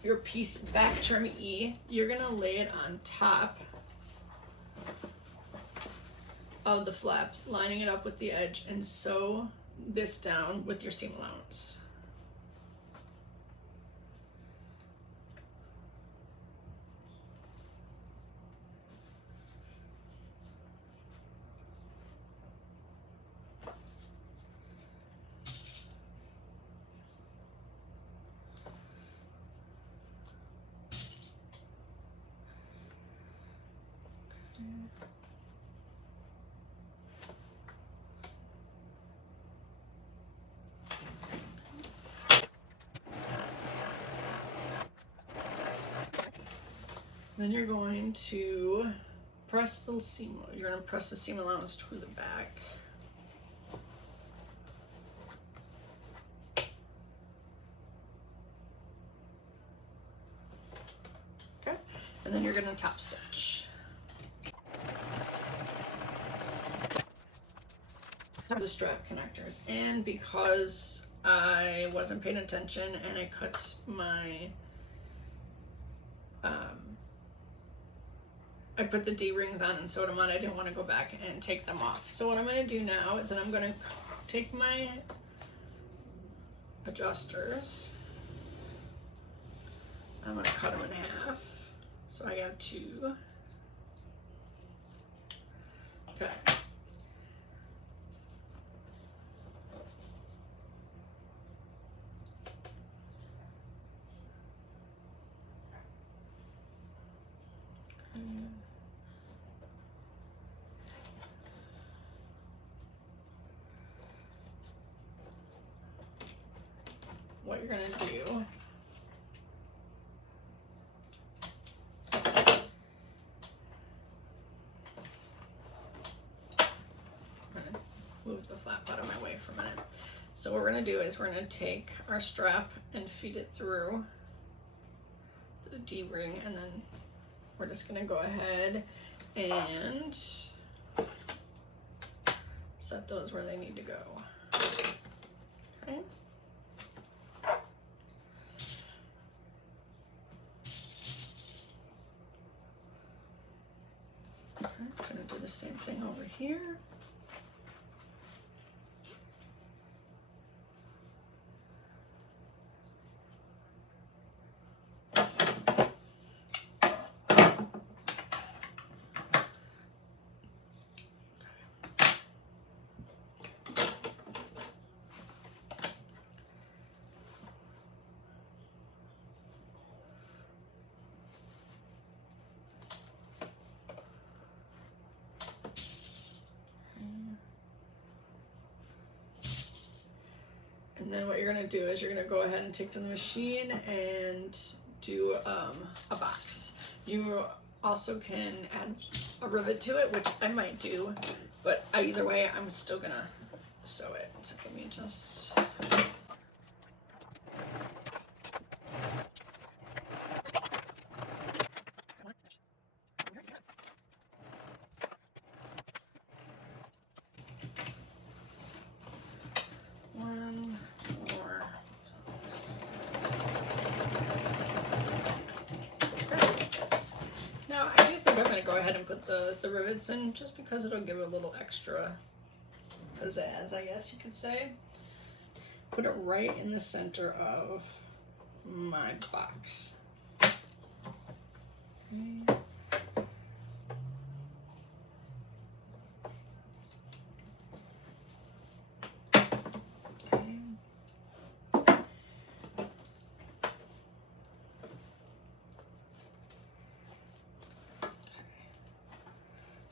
your piece back turn E, you're gonna lay it on top of the flap, lining it up with the edge, and sew this down with your seam allowance. Then you're going to press the seam. You're going to press the seam allowance to the back. Okay, and then you're going to top stitch. The strap connectors, and because I wasn't paying attention and I cut my I put the D-rings on and sewed them on. I didn't want to go back and take them off. So what I'm going to do now is that I'm going to take my adjusters. I'm going to cut them in half. So I have two. Okay. What you're gonna do move the flap out of my way for a minute. So what we're gonna do is we're gonna take our strap and feed it through the D-ring, and then we're just gonna go ahead and set those where they need to go. Okay. Okay, I'm gonna do the same thing over here. And then what you're gonna do is you're gonna go ahead and take to the machine and do a box. You also can add a rivet to it, which I might do, but either way, I'm still gonna sew it. So give me just... one more. Now, I do think I'm going to go ahead and put the rivets in just because it'll give it a little extra pizzazz, I guess you could say. Put it right in the center of my box. Okay.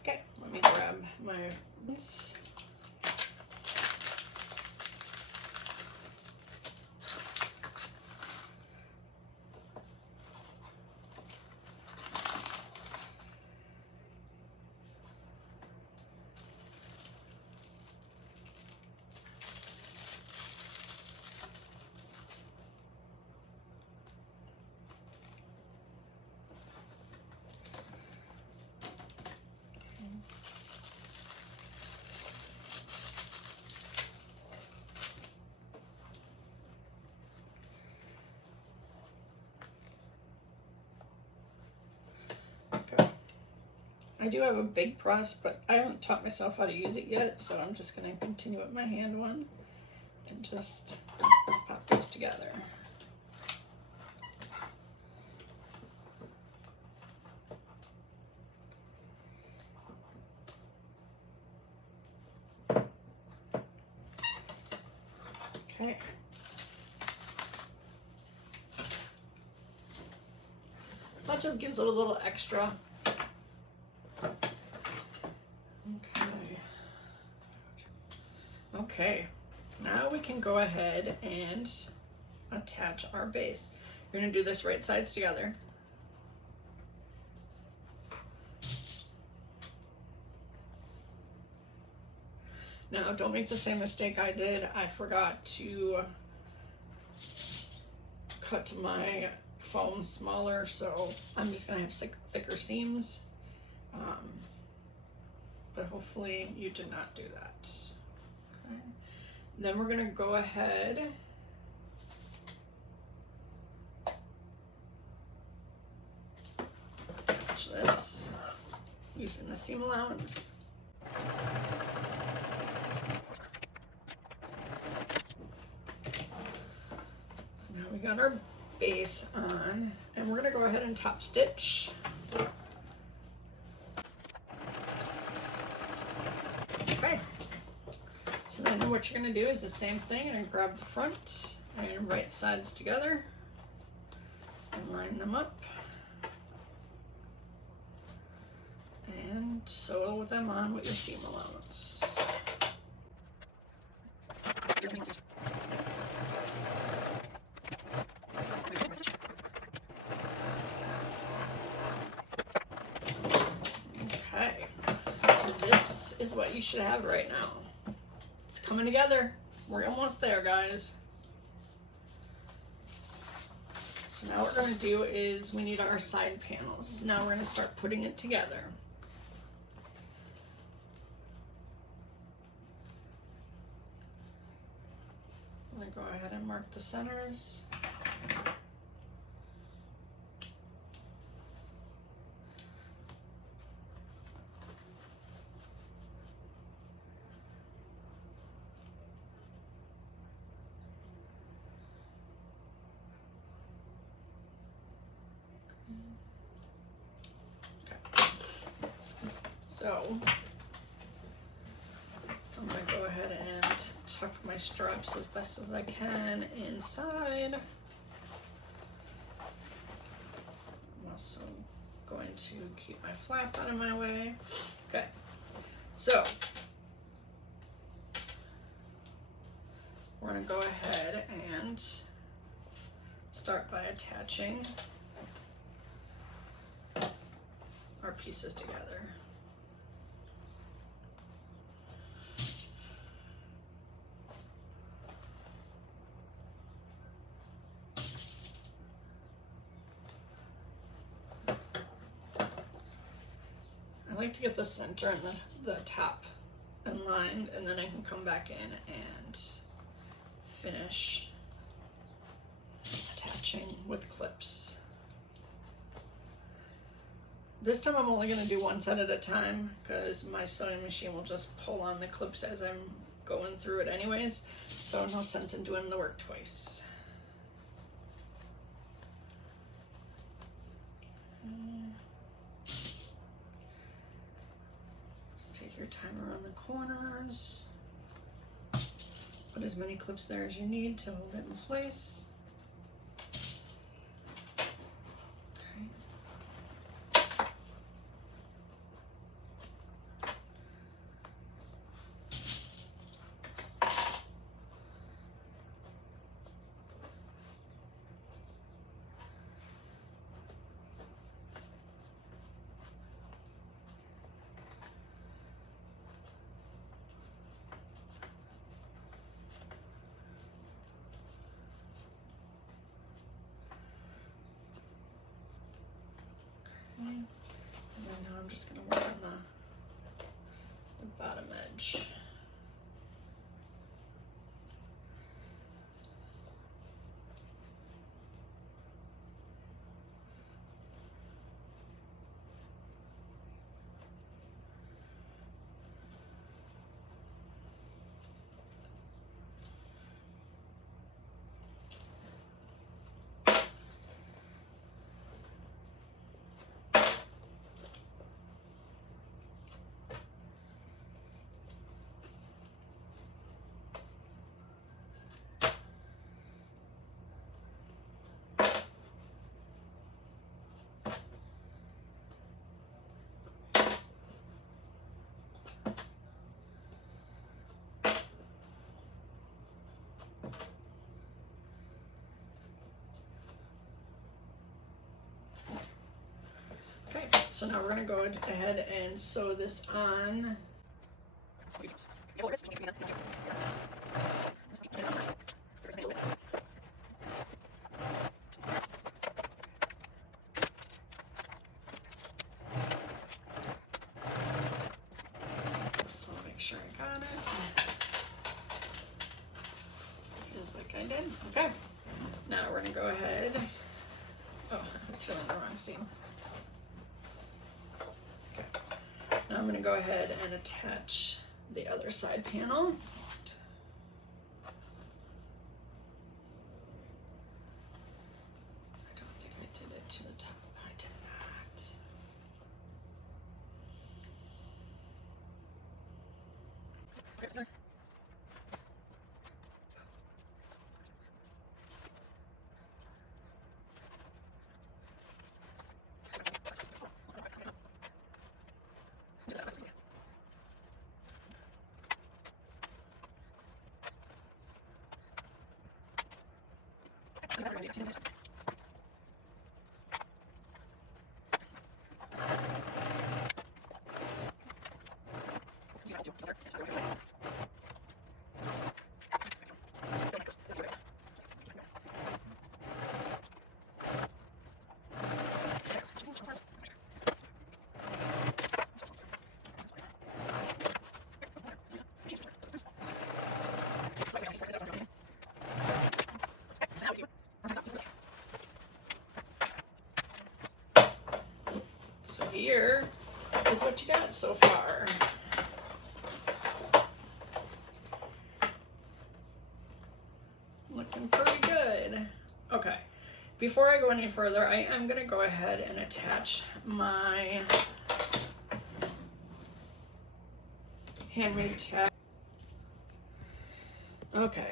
Okay, let me grab my ribbons. I do have a big press, but I haven't taught myself how to use it yet, so I'm just going to continue with my hand one and just pop those together. Okay. So that just gives it a little extra. Okay, now we can go ahead and attach our base. You're going to do this right sides together. Now, don't make the same mistake I did. I forgot to cut my foam smaller, so I'm just going to have thicker seams. But hopefully you did not do that. Okay. Then we're going to go ahead attach this using the seam allowance. Now we got our base on, and we're going to go ahead and top stitch. Okay. So then what you're going to do is the same thing, and grab the front and right sides together and line them up and sew them on with your seam allowance. Okay, so this is what you should have right now. It's coming together. We're almost there, guys. So now what we're going to do is we need our side panels. Now we're going to start putting it together. I'm going to go ahead and mark the centers. So I'm going to go ahead and tuck my straps as best as I can inside. I'm also going to keep my flap out of my way. Okay, so we're going to go ahead and start by attaching our pieces together. I like to get the center and the top aligned, and then I can come back in and finish attaching with clips. This time I'm only going to do one set at a time because my sewing machine will just pull on the clips as I'm going through it anyways, so no sense in doing the work twice. Take your time around the corners. Put as many clips there as you need to hold it in place. And then now I'm just going to work on the bottom edge. Okay, so now we're going to go ahead and sew this on. Just want to make sure I got it. Just like I did. Okay, now we're going to go ahead. Oh, I was filling the wrong seam. Now I'm going to go ahead and attach the other side panel. I don't think I did it to the top. I did not. Okay, sorry. So here is what you got so far. Looking pretty good. Okay, before I go any further, I am going to go ahead and attach my handmade tag. Okay.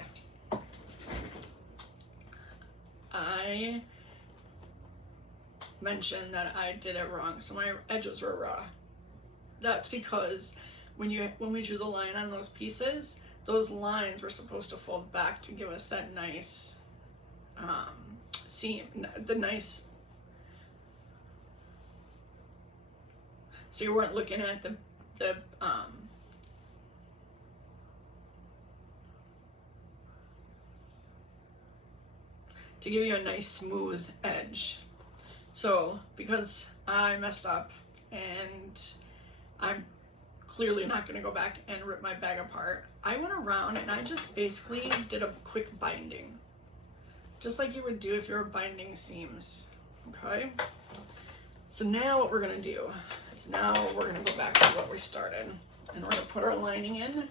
I mentioned that I did it wrong, so my edges were raw. That's because when we drew the line on those pieces, those lines were supposed to fold back to give us that nice seam, the nice, so you weren't looking at the to give you a nice smooth edge. So because I messed up and I'm clearly not going to go back and rip my bag apart, I went around and I just basically did a quick binding, just like you would do if you were binding seams. Okay, so now what we're going to do is now we're going to go back to what we started, and we're going to put our lining in.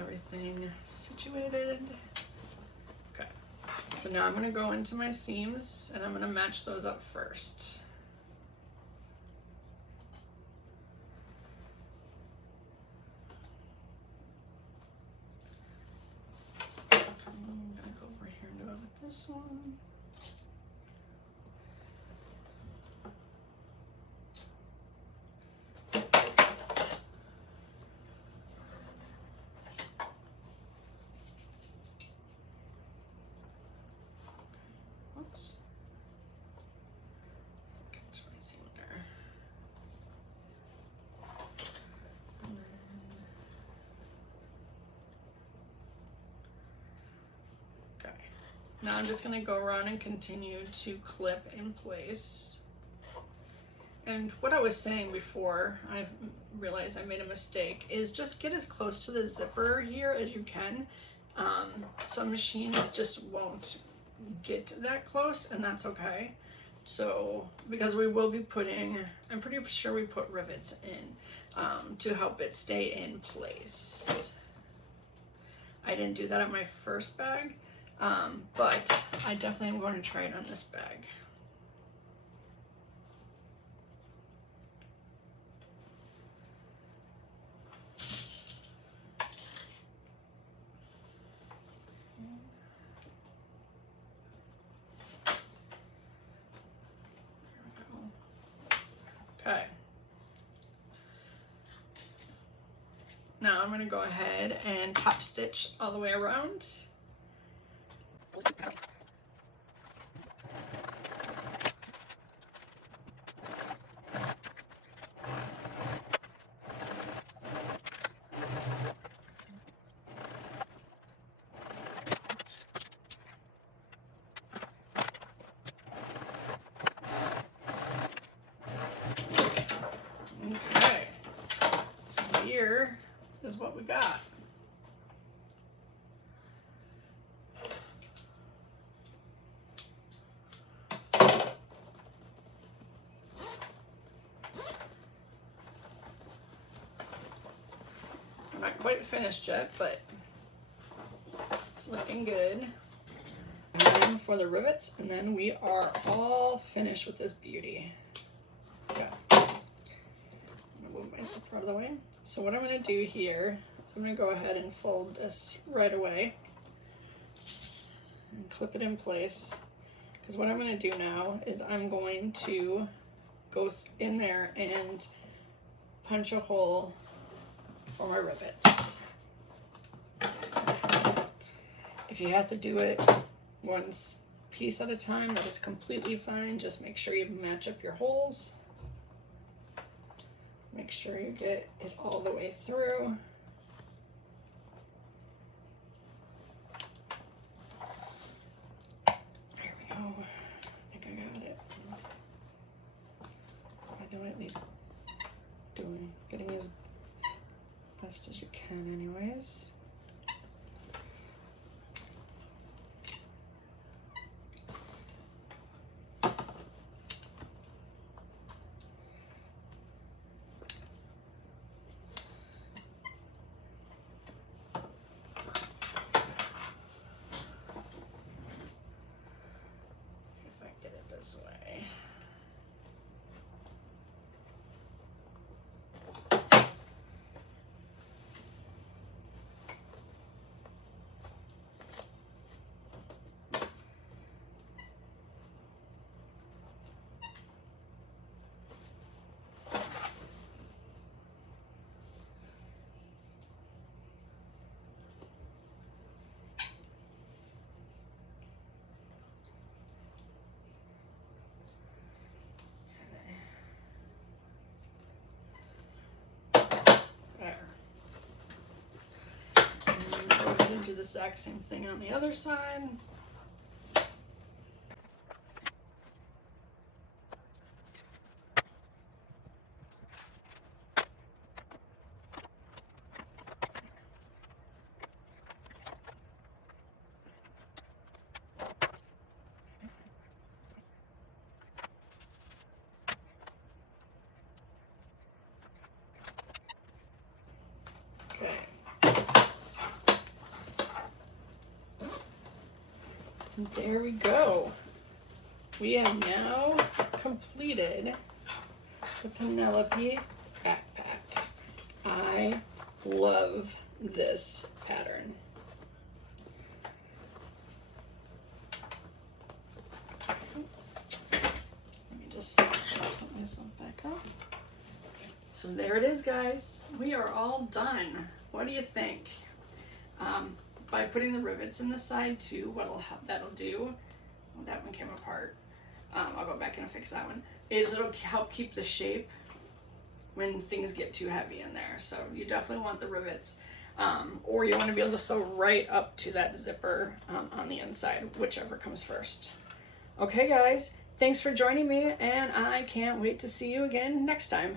Everything situated. Okay, so now I'm going to go into my seams and I'm going to match those up first. Okay, I'm going to go over here and do it with this one. Oops. Catch my seam there. Okay. Now I'm just going to go around and continue to clip in place. And what I was saying before, I realized I made a mistake, is just get as close to the zipper here as you can. Some machines just won't get that close, and that's okay. So, because we will be putting, I'm pretty sure we put rivets in to help it stay in place. I didn't do that on my first bag, but I definitely am going to try it on this bag. Okay. Now I'm going to go ahead and top stitch all the way around. Okay, so here is what we got. I'm not quite finished yet, but it's looking good. And for the rivets, and then we are all finished with this beauty. Okay. I'm gonna move my zipper out of the way. So what I'm gonna do here is I'm gonna go ahead and fold this right away and clip it in place. Because what I'm gonna do now is I'm going to go in there and punch a hole for my rivets. If you have to do it one piece at a time, that is completely fine. Just make sure you match up your holes. Make sure you get it all the way through. There we go. I think I got it. I know at least getting as best as you can anyways. This way. exact same thing on the other side. Okay. There we go. We have now completed the Penelope backpack. I love this pattern. Let me just tilt myself back up. So there it is, guys. We are all done. What do you think? By putting the rivets in the side too, that'll do, well, that one came apart. I'll go back and fix that one. It'll help keep the shape when things get too heavy in there. So you definitely want the rivets, or you want to be able to sew right up to that zipper on the inside, whichever comes first. Okay, guys, thanks for joining me, and I can't wait to see you again next time.